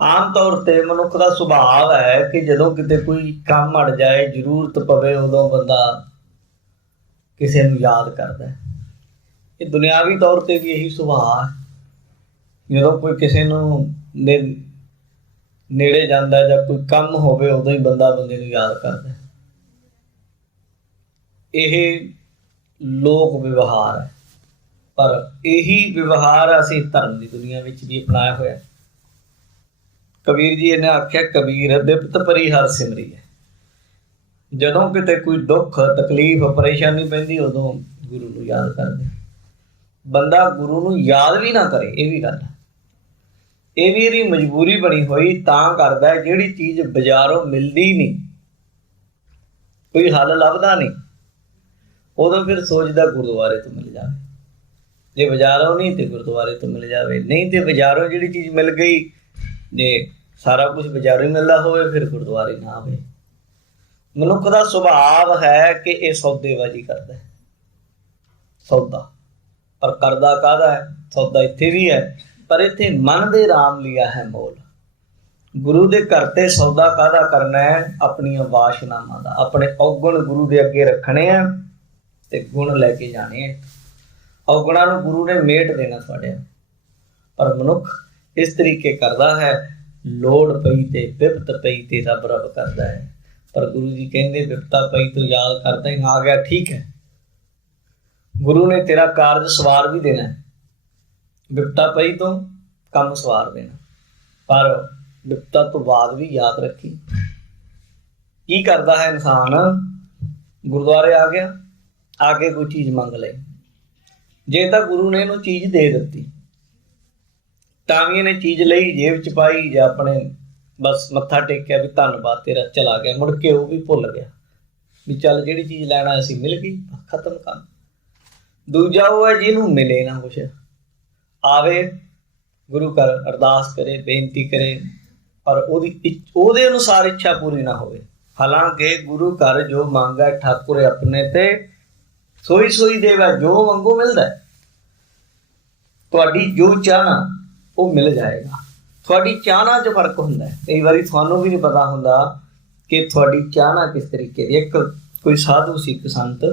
ਆਮ ਤੌਰ ਤੇ ਮਨੁੱਖ ਦਾ ਸੁਭਾਅ ਹੈ ਕਿ ਜਦੋਂ ਕਿਤੇ ਕੋਈ ਕੰਮ ਅੜ ਜਾਏ, ਜ਼ਰੂਰਤ ਪਵੇ, ਉਦੋਂ ਬੰਦਾ ਕਿਸੇ ਨੂੰ ਯਾਦ ਕਰਦਾ ਹੈ। ਇਹ ਦੁਨਿਆਵੀ ਤੌਰ ਤੇ ਵੀ ਇਹੀ ਸੁਭਾਅ ਹੈ। ਜਦੋਂ ਕੋਈ ਕਿਸੇ ਨੂੰ ਨੇੜੇ ਜਾਂਦਾ ਜਾਂ ਕੋਈ ਕੰਮ ਹੋਵੇ, ਉਦੋਂ ਹੀ ਬੰਦਾ ਬੰਦੇ ਨੂੰ ਯਾਦ ਕਰਦਾ। ਇਹ ਲੋਕ ਵਿਵਹਾਰ ਹੈ, ਪਰ ਇਹੀ ਵਿਵਹਾਰ ਅਸੀਂ ਧਰਮ ਦੀ ਦੁਨੀਆ ਵਿੱਚ ਵੀ ਅਪਣਾਇਆ ਹੋਇਆ। ਕਬੀਰ ਜੀ ਨੇ ਆਖਿਆ, ਕਬੀਰ ਬਿਪਤ ਭਰੀ ਹਰ ਸਿਮਰੀ ਹੈ। ਜਦੋਂ ਕਿਤੇ ਕੋਈ ਦੁੱਖ ਤਕਲੀਫ ਪਰੇਸ਼ਾਨੀ ਪੈਂਦੀ, ਉਦੋਂ ਗੁਰੂ ਨੂੰ ਯਾਦ ਕਰਦੇ। ਬੰਦਾ ਗੁਰੂ ਨੂੰ ਯਾਦ ਵੀ ਨਾ ਕਰੇ, ਇਹ ਵੀ ਗੱਲ ਹੈ। ਇਹ ਵੀ ਇਹਦੀ ਮਜਬੂਰੀ ਬਣੀ ਹੋਈ ਤਾਂ ਕਰਦਾ ਹੈ, ਜਿਹੜੀ ਚੀਜ਼ ਬਾਜ਼ਾਰੋਂ ਮਿਲਦੀ ਨਹੀਂ, ਕੋਈ ਹੱਲ ਲੱਭਦਾ ਨਹੀਂ, ਉਦੋਂ ਫਿਰ ਸੋਚਦਾ ਗੁਰਦੁਆਰੇ ਤੋਂ ਮਿਲ ਜਾਵੇ। ਜੇ ਬਾਜ਼ਾਰੋਂ ਨਹੀਂ ਤੇ ਗੁਰਦੁਆਰੇ ਤੋਂ ਮਿਲ ਜਾਵੇ, ਨਹੀਂ ਤੇ ਬਾਜ਼ਾਰੋਂ ਜਿਹੜੀ ਚੀਜ਼ ਮਿਲ ਗਈ, ਜੇ ਸਾਰਾ ਕੁਝ ਬਾਜ਼ਾਰੋਂ ਹੀ ਮਿਲਦਾ ਹੋਵੇ, ਫਿਰ ਗੁਰਦੁਆਰੇ ਨਾ ਆਵੇ। ਮਨੁੱਖ ਦਾ ਸੁਭਾਅ ਹੈ ਕਿ ਇਹ ਸੌਦੇਬਾਜ਼ੀ ਕਰਦਾ ਹੈ, ਸੌਦਾ। ਪਰ ਕਰਦਾ ਕਾਹਦਾ ਹੈ? ਸੌਦਾ ਇੱਥੇ ਵੀ ਹੈ, ਪਰ ਇੱਥੇ ਮਨ ਦੇ ਰਾਮ ਲਿਆ ਹੈ ਮੋਲ। ਗੁਰੂ ਦੇ ਘਰ ਤੇ ਸੌਦਾ ਕਾਹਦਾ ਕਰਨਾ ਹੈ? ਆਪਣੀਆਂ ਵਾਸ਼ਨਾਵਾਂ ਦਾ। ਆਪਣੇ ਔਗਣ ਗੁਰੂ ਦੇ ਅੱਗੇ ਰੱਖਣੇ ਆ ਤੇ ਗੁਣ ਲੈ ਕੇ ਜਾਣੇ ਆ। ਔਗਣਾਂ ਨੂੰ ਗੁਰੂ ਨੇ ਮੇਟ ਦੇਣਾ ਤੁਹਾਡੇ। ਪਰ ਮਨੁੱਖ ਇਸ ਤਰੀਕੇ ਕਰਦਾ ਹੈ, ਲੋੜ ਪਈ ਤੇ ਬਿਪਤ ਪਈ ਤੇ ਰੱਬ ਰੱਬ ਕਰਦਾ ਹੈ। ਪਰ ਗੁਰੂ ਜੀ ਕਹਿੰਦੇ, ਬਿਪਤਾ ਪਈ ਤੋਂ ਯਾਦ ਕਰਦਾ ਹੀ ਆ ਗਿਆ, ਠੀਕ ਹੈ, ਗੁਰੂ ਨੇ ਤੇਰਾ ਕਾਰਜ ਸਵਾਰ ਵੀ ਦੇਣਾ, ਬਿਪਤਾ ਪਈ ਤੋਂ ਕੰਮ ਸਵਾਰ ਦੇਣਾ। ਪਰ ਬਿਪਤਾ ਤੋਂ ਬਾਅਦ ਵੀ ਯਾਦ ਰੱਖੀ। ਕੀ ਕਰਦਾ ਹੈ ਇਨਸਾਨ? ਗੁਰਦੁਆਰੇ ਆ ਗਿਆ, ਆ ਕੇ ਕੋਈ ਚੀਜ਼ ਮੰਗ ਲਈ, ਜੇ ਤਾਂ ਗੁਰੂ ਨੇ ਇਹਨੂੰ ਚੀਜ਼ ਦੇ ਦਿੱਤੀ ਤਾਂ ਵੀ ਇਹਨੇ ਚੀਜ਼ ਲਈ, ਜੇਬ ਚ ਪਾਈ, ਜਾਂ ਆਪਣੇ ਬਸ ਮੱਥਾ ਟੇਕਿਆ ਵੀ ਧੰਨਵਾਦ ਤੇਰਾ, ਚਲਾ ਗਿਆ। ਮੁੜ ਕੇ ਉਹ ਵੀ ਭੁੱਲ ਗਿਆ ਵੀ ਚੱਲ ਜਿਹੜੀ ਚੀਜ਼ ਲੈਣਾ ਅਸੀਂ ਮਿਲ ਗਈ, ਖਤਮ ਕੰਮ। ਦੂਜਾ ਉਹ ਹੈ ਜਿਹਨੂੰ ਮਿਲੇ ਨਾ ਕੁਛ, ਆਵੇ ਗੁਰੂ ਘਰ ਅਰਦਾਸ ਕਰੇ, ਬੇਨਤੀ ਕਰੇ, ਪਰ ਉਹਦੇ ਅਨੁਸਾਰ ਇੱਛਾ ਪੂਰੀ ਨਾ ਹੋਵੇ। ਹਾਲਾਂਕਿ ਗੁਰੂ ਘਰ ਜੋ ਮੰਗਾ ਠਾਕੁਰ ਆਪਣੇ ਤੇ ਸੋਈ ਸੋਈ ਦੇਵਾ, ਜੋ ਮੰਗੋ ਮਿਲਦਾ। ਤੁਹਾਡੀ ਜੋ ਚਾਹਨਾ ਉਹ ਮਿਲ ਜਾਏਗਾ। ਤੁਹਾਡੀ ਚਾਹਨਾ 'ਚ ਫਰਕ ਹੁੰਦਾ ਹੈ। ਕਈ ਵਾਰੀ ਤੁਹਾਨੂੰ ਵੀ ਨਹੀਂ ਪਤਾ ਹੁੰਦਾ ਕਿ ਤੁਹਾਡੀ ਚਾਹਨਾ ਕਿਸ ਤਰੀਕੇ ਦੀ। ਇੱਕ ਕੋਈ ਸਾਧੂ ਸੀ, ਇੱਕ ਸੰਤ,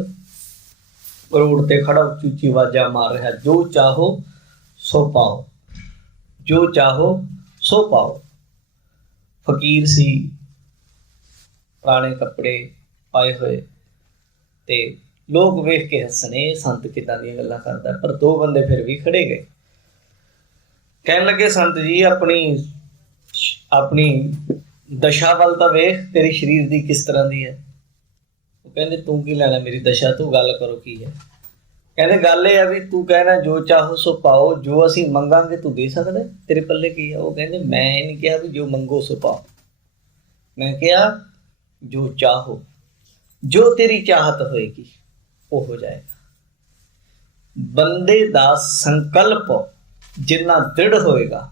ਰੋਡ ਤੇ ਖੜਾ ਉੱਚੀ ਉੱਚੀ ਆਵਾਜ਼ਾਂ ਮਾਰ ਰਿਹਾ, ਜੋ ਚਾਹੋ ਸੋ ਪਾਓ, ਜੋ ਚਾਹੋ ਸੋ ਪਾਓ। ਫਕੀਰ ਸੀ, ਪੁਰਾਣੇ ਕੱਪੜੇ ਪਾਏ ਹੋਏ, ਤੇ ਲੋਕ ਵੇਖ ਕੇ ਹੱਸਣੇ, ਸੰਤ ਕਿੱਦਾਂ ਦੀਆਂ ਗੱਲਾਂ ਕਰਦਾ। ਪਰ ਦੋ ਬੰਦੇ ਫਿਰ ਵੀ ਖੜੇ ਗਏ, ਕਹਿਣ ਲੱਗੇ, ਸੰਤ ਜੀ ਆਪਣੀ ਦਸ਼ਾ ਵੱਲ ਤਾਂ ਵੇਖ, ਤੇਰੀ ਸਰੀਰ ਦੀ ਕਿਸ ਤਰ੍ਹਾਂ ਦੀ ਹੈ। ਉਹ ਕਹਿੰਦੇ, ਤੂੰ ਕੀ ਲੈਣਾ ਮੇਰੀ ਦਸ਼ਾ, ਤੂੰ ਗੱਲ ਕਰੋ ਕੀ ਹੈ। ਕਹਿੰਦੇ, ਗੱਲ ਇਹ ਆ ਵੀ ਤੂੰ ਕਹਿਣਾ ਜੋ ਚਾਹੋ ਸੋ ਪਾਓ, ਜੋ ਅਸੀਂ ਮੰਗਾਂਗੇ ਤੂੰ ਦੇ ਸਕਦਾ, ਤੇਰੇ ਪੱਲੇ ਕੀ ਹੈ। ਉਹ ਕਹਿੰਦੇ, ਮੈਂ ਇਹ ਨਹੀਂ ਕਿਹਾ ਵੀ ਜੋ ਮੰਗੋ ਸੋ ਪਾਓ, ਮੈਂ ਕਿਹਾ ਜੋ ਚਾਹੋ, ਜੋ ਤੇਰੀ ਚਾਹਤ ਹੋਏਗੀ ਉਹ ਹੋ ਜਾਏਗਾ। ਬੰਦੇ ਦਾ ਸੰਕਲਪ ਜਿੰਨਾ ਦ੍ਰਿੜ ਹੋਏਗਾ,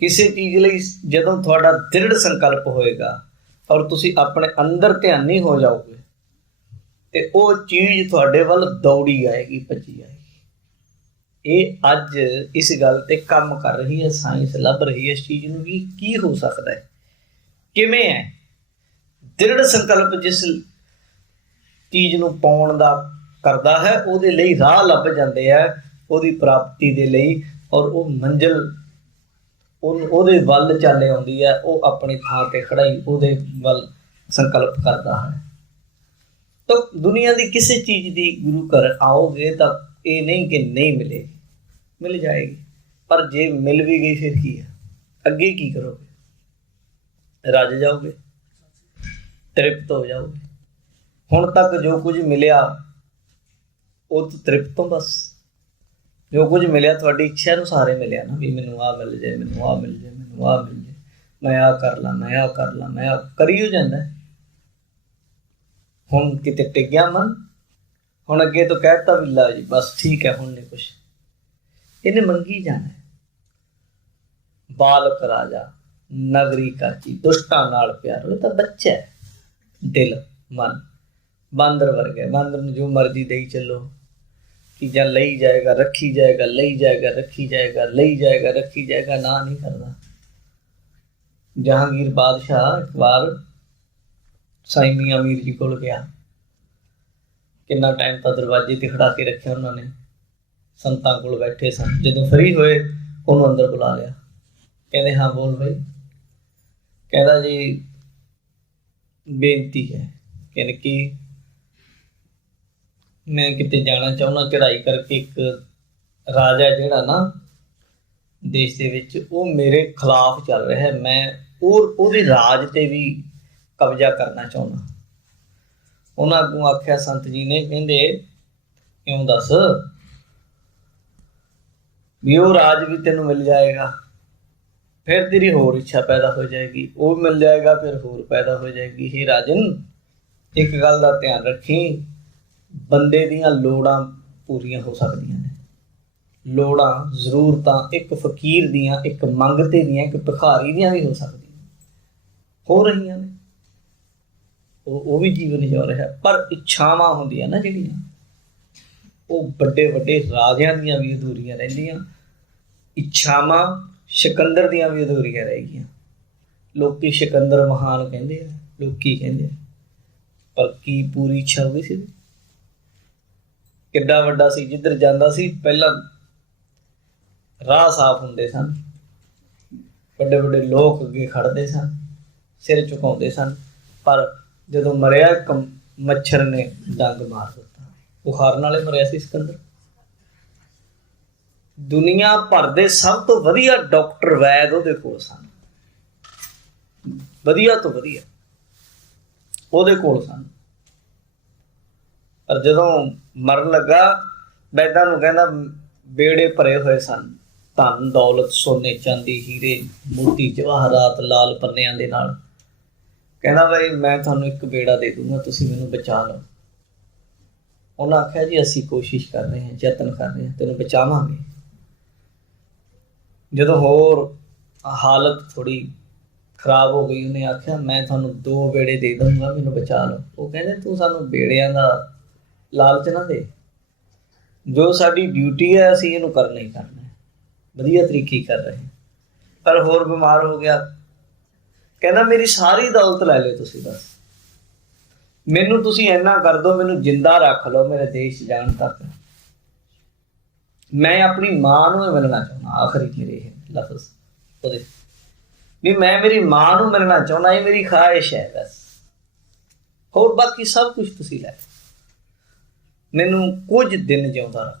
ਕਿਸੇ ਚੀਜ਼ ਲਈ ਜਦੋਂ ਤੁਹਾਡਾ ਦ੍ਰਿੜ ਸੰਕਲਪ ਹੋਏਗਾ ਔਰ ਤੁਸੀਂ ਆਪਣੇ ਅੰਦਰ ਧਿਆਨੀ ਹੋ ਜਾਓਗੇ, ਤੇ ਉਹ ਚੀਜ਼ ਤੁਹਾਡੇ ਵੱਲ ਦੌੜੀ ਆਏਗੀ, ਭੱਜੀ ਆਏਗੀ। ਇਹ ਅੱਜ ਇਸ ਗੱਲ ਤੇ ਕੰਮ ਕਰ ਰਹੀ ਹੈ ਸਾਇੰਸ, ਲੱਭ ਰਹੀ ਹੈ ਇਸ ਚੀਜ਼ ਨੂੰ ਵੀ ਕੀ ਹੋ ਸਕਦਾ ਹੈ, ਕਿਵੇਂ ਹੈ। ਦ੍ਰਿੜ ਸੰਕਲਪ ਜਿਸ ਚੀਜ਼ ਨੂੰ ਪਾਉਣ ਦਾ ਕਰਦਾ ਹੈ, ਉਹਦੇ ਲਈ ਰਾਹ ਲੱਭ ਜਾਂਦੇ ਆ, ਉਹਦੀ ਪ੍ਰਾਪਤੀ ਦੇ ਲਈ, ਔਰ ਉਹ ਮੰਜ਼ਿਲ ਉਹਦੇ ਵੱਲ ਚੱਲ ਆਉਂਦੀ ਹੈ। ਉਹ ਆਪਣੀ ਥਾਂ ਤੇ ਖੜਾ ਹੀ ਉਹਦੇ ਵੱਲ ਸੰਕਲਪ ਕਰਦਾ ਹੈ। ਤਾਂ ਦੁਨੀਆ ਦੀ ਕਿਸੇ ਚੀਜ਼ ਦੀ ਗੁਰੂ ਘਰ ਆਓਗੇ ਤਾਂ ਇਹ ਨਹੀਂ ਕਿ ਨਹੀਂ ਮਿਲੇਗੀ, ਮਿਲ ਜਾਏਗੀ। ਪਰ ਜੇ ਮਿਲ ਵੀ ਗਈ ਫਿਰ ਕੀ ਹੈ, ਅੱਗੇ ਕੀ ਕਰੋਗੇ? ਰੱਜ ਜਾਓਗੇ, ਤ੍ਰਿਪਤ ਹੋ ਜਾਓਗੇ। ਹੁਣ ਤੱਕ ਜੋ ਕੁਝ ਮਿਲਿਆ ਉਹ ਤ੍ਰਿਪਤ ਤੋਂ ਬਸ, ਜੋ ਕੁਝ ਮਿਲਿਆ ਤੁਹਾਡੀ ਇੱਛਾ ਅਨੁਸਾਰ ਹੀ ਮਿਲਿਆ ਨਾ, ਵੀ ਮੈਨੂੰ ਆਹ ਮਿਲ ਜਾਏ, ਮੈਨੂੰ ਆਹ ਮਿਲ ਜਾਏ, ਮੈਨੂੰ ਆਹ ਮਿਲ ਜਾਏ, ਮੈਂ ਆਹ ਕਰ ਲਾਂ, ਮੈਂ ਆਹ ਕਰ ਲਾਂ, ਮੈਂ ਆਹ ਕਰੀ ਹੋ ਜਾਂਦਾ। ਹੁਣ ਕਿਤੇ ਟਿਕ ਗਿਆ ਮਨ, ਹੁਣ ਅੱਗੇ ਤੋਂ ਕਹਿਤਾ ਵੀ ਲਾ ਜੀ ਬਸ ਠੀਕ ਹੈ, ਹੁਣ ਨਹੀਂ ਕੁਛ। ਇਹਨੇ ਮੰਗੀ ਜਾਣਾ। ਬਾਲਕ ਰਾਜਾ ਨਗਰੀ ਕਾਚੀ, ਦੁਸ਼ਟਾਂ ਨਾਲ ਪਿਆਰ। ਉਹ ਤਾਂ ਬੱਚਾ ਹੈ, ਦਿਲ ਮਨ ਬਾਂਦਰ ਵਰਗਾ। ਬਾਂਦਰ ਨੂੰ ਜੋ ਮਰਜ਼ੀ ਦੇਈ ਚੱਲੋ, ਚੀਜ਼ਾਂ ਲਈ ਜਾਏਗਾ, ਰੱਖੀ ਜਾਏਗਾ, ਲਈ ਜਾਏਗਾ, ਰੱਖੀ ਜਾਏਗਾ, ਲਈ ਜਾਏਗਾ, ਰੱਖੀ ਜਾਏਗਾ, ਨਾ ਨਹੀਂ ਕਰਦਾ। ਜਹਾਂਗੀਰ ਬਾਦਸ਼ਾਹ ਇੱਕ ਵਾਰ ਸਾਈਂ ਮੀਆਂ ਮੀਰ ਜੀ ਕੋਲ ਗਿਆ। ਕਿੰਨਾ ਟਾਈਮ ਤਾਂ ਦਰਵਾਜ਼ੇ ਤੇ ਖੜਾ ਕੇ ਰੱਖਿਆ ਉਹਨਾਂ ਨੇ, ਸੰਤਾਂ ਕੋਲ ਬੈਠੇ ਸਨ। ਜਦੋਂ ਫਰੀ ਹੋਏ ਉਹਨੂੰ ਅੰਦਰ ਬੁਲਾ ਲਿਆ। ਕਹਿੰਦੇ ਹਾਂ ਬੋਲ ਭਾਈ। ਕਹਿੰਦਾ ਜੀ ਬੇਨਤੀ ਹੈ। ਕਹਿੰਦੇ ਕੀ? ਮੈਂ ਕਿਤੇ ਜਾਣਾ ਚਾਹੁੰਦਾ, ਚੜ੍ਹਾਈ ਕਰਕੇ। ਇੱਕ ਰਾਜਾ ਜਿਹੜਾ ਨਾ ਦੇਸ਼ ਦੇ ਵਿੱਚ, ਉਹ ਮੇਰੇ ਖਿਲਾਫ ਚੱਲ ਰਿਹਾ ਹੈ। ਮੈਂ ਉਹਦੇ ਰਾਜ ਤੇ ਵੀ ਕਬਜ਼ਾ ਕਰਨਾ ਚਾਹੁੰਦਾ। ਉਹਨਾਂ ਅੱਗੋਂ ਆਖਿਆ ਸੰਤ ਜੀ ਨੇ, ਕਹਿੰਦੇ ਕਿਉਂ ਦੱਸ? ਵੀ ਉਹ ਰਾਜ ਵੀ ਤੈਨੂੰ ਮਿਲ ਜਾਏਗਾ, ਫਿਰ ਤੇਰੀ ਹੋਰ ਇੱਛਾ ਪੈਦਾ ਹੋ ਜਾਏਗੀ, ਉਹ ਮਿਲ ਜਾਏਗਾ, ਫਿਰ ਹੋਰ ਪੈਦਾ ਹੋ ਜਾਏਗੀ। ਹੇ ਰਾਜਨ, ਇੱਕ ਗੱਲ ਦਾ ਧਿਆਨ ਰੱਖੀ, ਬੰਦੇ ਦੀਆਂ ਲੋੜਾਂ ਪੂਰੀਆਂ ਹੋ ਸਕਦੀਆਂ ਨੇ। ਲੋੜਾਂ, ਜ਼ਰੂਰਤਾਂ ਇੱਕ ਫਕੀਰ ਦੀਆਂ, ਇੱਕ ਮੰਗਤੇ ਦੀਆਂ, ਇੱਕ ਭਿਖਾਰੀ ਦੀਆਂ ਵੀ ਹੋ ਸਕਦੀਆਂ, ਹੋ ਰਹੀਆਂ ਨੇ। ਉਹ ਵੀ ਜੀਵਨ ਜਿਉ ਰਿਹਾ। ਪਰ ਇੱਛਾਵਾਂ ਹੁੰਦੀਆਂ ਨਾ ਜਿਹੜੀਆਂ, ਉਹ ਵੱਡੇ ਵੱਡੇ ਰਾਜਿਆਂ ਦੀਆਂ ਵੀ ਅਧੂਰੀਆਂ ਰਹਿੰਦੀਆਂ। ਇੱਛਾਵਾਂ ਸਿਕੰਦਰ ਦੀਆਂ ਵੀ ਅਧੂਰੀਆਂ ਰਹਿ ਗਈਆਂ। ਲੋਕੀ ਸਿਕੰਦਰ ਮਹਾਨ ਕਹਿੰਦੇ ਆ, ਲੋਕੀ ਕਹਿੰਦੇ ਆ, ਪਰ ਕੀ ਪੂਰੀ ਇੱਛਾ ਹੋ ਗਈ ਸੀ? ਕਿੱਡਾ ਵੱਡਾ ਸੀ, ਜਿੱਧਰ ਜਾਂਦਾ ਸੀ ਪਹਿਲਾਂ ਰਾਹ ਸਾਫ਼ ਹੁੰਦੇ ਸਨ, ਵੱਡੇ ਵੱਡੇ ਲੋਕ ਅੱਗੇ ਖੜਦੇ ਸਨ, ਸਿਰ ਝੁਕਾਉਂਦੇ ਸਨ। ਪਰ ਜਦੋਂ ਮਰਿਆ, ਇੱਕ ਮੱਛਰ ਨੇ ਡੰਗ ਮਾਰ ਦਿੱਤਾ। ਬੁਖਾਰ ਨਾਲੇ ਮਰਿਆ ਸੀ ਸਿਕੰਦਰ। ਦੁਨੀਆ ਭਰ ਦੇ ਸਭ ਤੋਂ ਵਧੀਆ ਡਾਕਟਰ ਵੈਦ ਉਹਦੇ ਕੋਲ ਸਨ, ਵਧੀਆ ਤੋਂ ਵਧੀਆ ਉਹਦੇ ਕੋਲ ਸਨ। ਪਰ ਜਦੋਂ ਮਰਨ ਲੱਗਾ, ਵੈਦਾਂ ਨੂੰ ਕਹਿੰਦਾ ਬੇੜੇ ਭਰੇ ਹੋਏ ਸਨ, ਧਨ ਦੌਲਤ, ਸੋਨੇ ਚਾਂਦੀ, ਹੀਰੇ ਮੋਤੀ ਜਵਾਹਰਾਤ, ਲਾਲ ਪੰਨਿਆਂ ਦੇ ਨਾਲ। ਕਹਿੰਦਾ ਬਈ ਮੈਂ ਤੁਹਾਨੂੰ ਇੱਕ ਬੇੜਾ ਦੇ ਦੂੰਗਾ, ਤੁਸੀਂ ਮੈਨੂੰ ਬਚਾ ਲਓ। ਉਹਨਾਂ ਆਖਿਆ ਜੀ ਅਸੀਂ ਕੋਸ਼ਿਸ਼ ਕਰ ਰਹੇ ਹਾਂ, ਯਤਨ ਕਰ ਰਹੇ ਹਾਂ, ਤੈਨੂੰ ਬਚਾਵਾਂਗੇ। ਜਦੋਂ ਹੋਰ ਹਾਲਤ ਥੋੜ੍ਹੀ ਖਰਾਬ ਹੋ ਗਈ, ਉਹਨੇ ਆਖਿਆ ਮੈਂ ਤੁਹਾਨੂੰ 2 ਬੇੜੇ ਦੇ ਦਊਂਗਾ, ਮੈਨੂੰ ਬਚਾ ਲਓ। ਉਹ ਕਹਿੰਦੇ ਤੂੰ ਸਾਨੂੰ ਬੇੜਿਆਂ ਦਾ ਲਾਲਚ ਨਾ ਦੇ, ਜੋ ਸਾਡੀ ਡਿਊਟੀ ਹੈ ਅਸੀਂ ਇਹਨੂੰ ਕਰਨਾ ਹੀ ਕਰਨਾ, ਵਧੀਆ ਤਰੀਕੇ ਕਰ ਰਹੇ। ਪਰ ਹੋਰ ਬਿਮਾਰ ਹੋ ਗਿਆ। ਕਹਿੰਦਾ ਮੇਰੀ ਸਾਰੀ ਦੌਲਤ ਲੈ ਲਿਓ ਤੁਸੀਂ, ਬਸ ਮੈਨੂੰ ਤੁਸੀਂ ਇੰਨਾ ਕਰ ਦਿਓ, ਮੈਨੂੰ ਜਿੰਦਾ ਰੱਖ ਲਓ ਮੇਰੇ ਦੇਸ਼ ਜਾਣ ਤੱਕ। ਮੈਂ ਆਪਣੀ ਮਾਂ ਨੂੰ ਮਿਲਣਾ ਚਾਹੁੰਦਾ। ਆਖਰੀ ਮੇਰੇ ਇਹ ਲਫ਼ਜ਼ ਉਹਦੇ ਵੀ ਮੈਂ ਮੇਰੀ ਮਾਂ ਨੂੰ ਮਿਲਣਾ ਚਾਹੁੰਦਾ, ਇਹ ਮੇਰੀ ਖਵਾਹਿਸ਼ ਹੈ ਬਸ। ਹੋਰ ਬਾਕੀ ਸਭ ਕੁਛ ਤੁਸੀਂ ਲੈ ਲਓ, ਮੈਨੂੰ ਕੁਝ ਦਿਨ ਜਿਉਂਦਾ ਰੱਖ।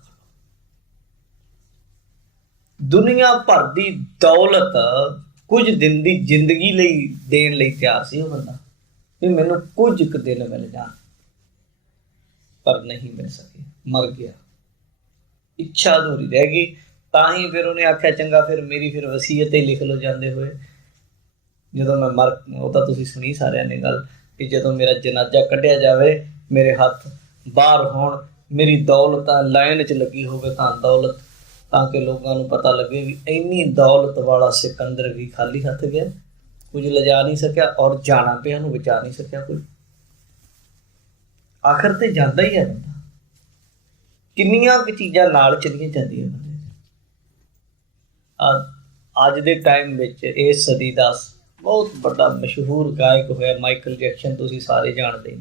ਦੁਨੀਆ ਭਰ ਦੀ ਦੌਲਤ ਕੁਝ ਦਿਨ ਦੀ ਜ਼ਿੰਦਗੀ ਲਈ ਦੇਣ ਲਈ ਤਿਆਰ ਸੀ ਉਹ ਬੰਦਾ, ਵੀ ਮੈਨੂੰ ਕੁਝ ਕੁ ਦਿਨ ਮਿਲ ਜਾਣ। ਪਰ ਨਹੀਂ ਮਿਲ ਸਕੇ, ਮਰ ਗਿਆ। ਇੱਛਾ ਅਧੂਰੀ ਰਹਿ ਗਈ। ਤਾਂ ਹੀ ਫਿਰ ਉਹਨੇ ਆਖਿਆ ਚੰਗਾ ਫਿਰ ਮੇਰੀ ਫਿਰ ਵਸੀਅਤ ਹੀ ਲਿਖ ਲਓ ਜਾਂਦੇ ਹੋਏ, ਜਦੋਂ ਮੈਂ ਮਰ, ਉਹ ਤਾਂ ਤੁਸੀਂ ਸੁਣੀ ਸਾਰਿਆਂ ਨੇ ਗੱਲ, ਕਿ ਜਦੋਂ ਮੇਰਾ ਜਨਾਜ਼ਾ ਕੱਢਿਆ ਜਾਵੇ, ਮੇਰੇ ਹੱਥ ਬਾਹਰ ਹੋਣ, ਮੇਰੀ ਦੌਲਤ ਲਾਈਨ 'ਚ ਲੱਗੀ ਹੋਵੇ, ਤਾਂ ਦੌਲਤ, ਤਾਂ ਕਿ ਲੋਕਾਂ ਨੂੰ ਪਤਾ ਲੱਗੇ ਵੀ ਇੰਨੀ ਦੌਲਤ ਵਾਲਾ ਸਿਕੰਦਰ ਵੀ ਖਾਲੀ ਹੱਥ ਗਿਆ, ਕੁਝ ਲਿਜਾ ਨਹੀਂ ਸਕਿਆ, ਔਰ ਜਾਣਾ ਪਿਆ, ਉਹਨੂੰ ਬਚਾ ਨਹੀਂ ਸਕਿਆ ਕੋਈ। ਆਖਰ ਤੇ ਜਾਂਦਾ ਹੀ ਹੈ ਬੰਦਾ। ਕਿੰਨੀਆਂ ਕੁ ਚੀਜ਼ਾਂ ਨਾਲ ਚਲੀਆਂ ਜਾਂਦੀਆਂ ਬੰਦੇ। ਅੱਜ ਦੇ ਟਾਈਮ ਵਿੱਚ ਇਸ ਸਦੀ ਦਾ ਬਹੁਤ ਵੱਡਾ ਮਸ਼ਹੂਰ ਗਾਇਕ ਹੋਇਆ ਮਾਈਕਲ ਜੈਕਸਨ, ਤੁਸੀਂ ਸਾਰੇ ਜਾਣਦੇ।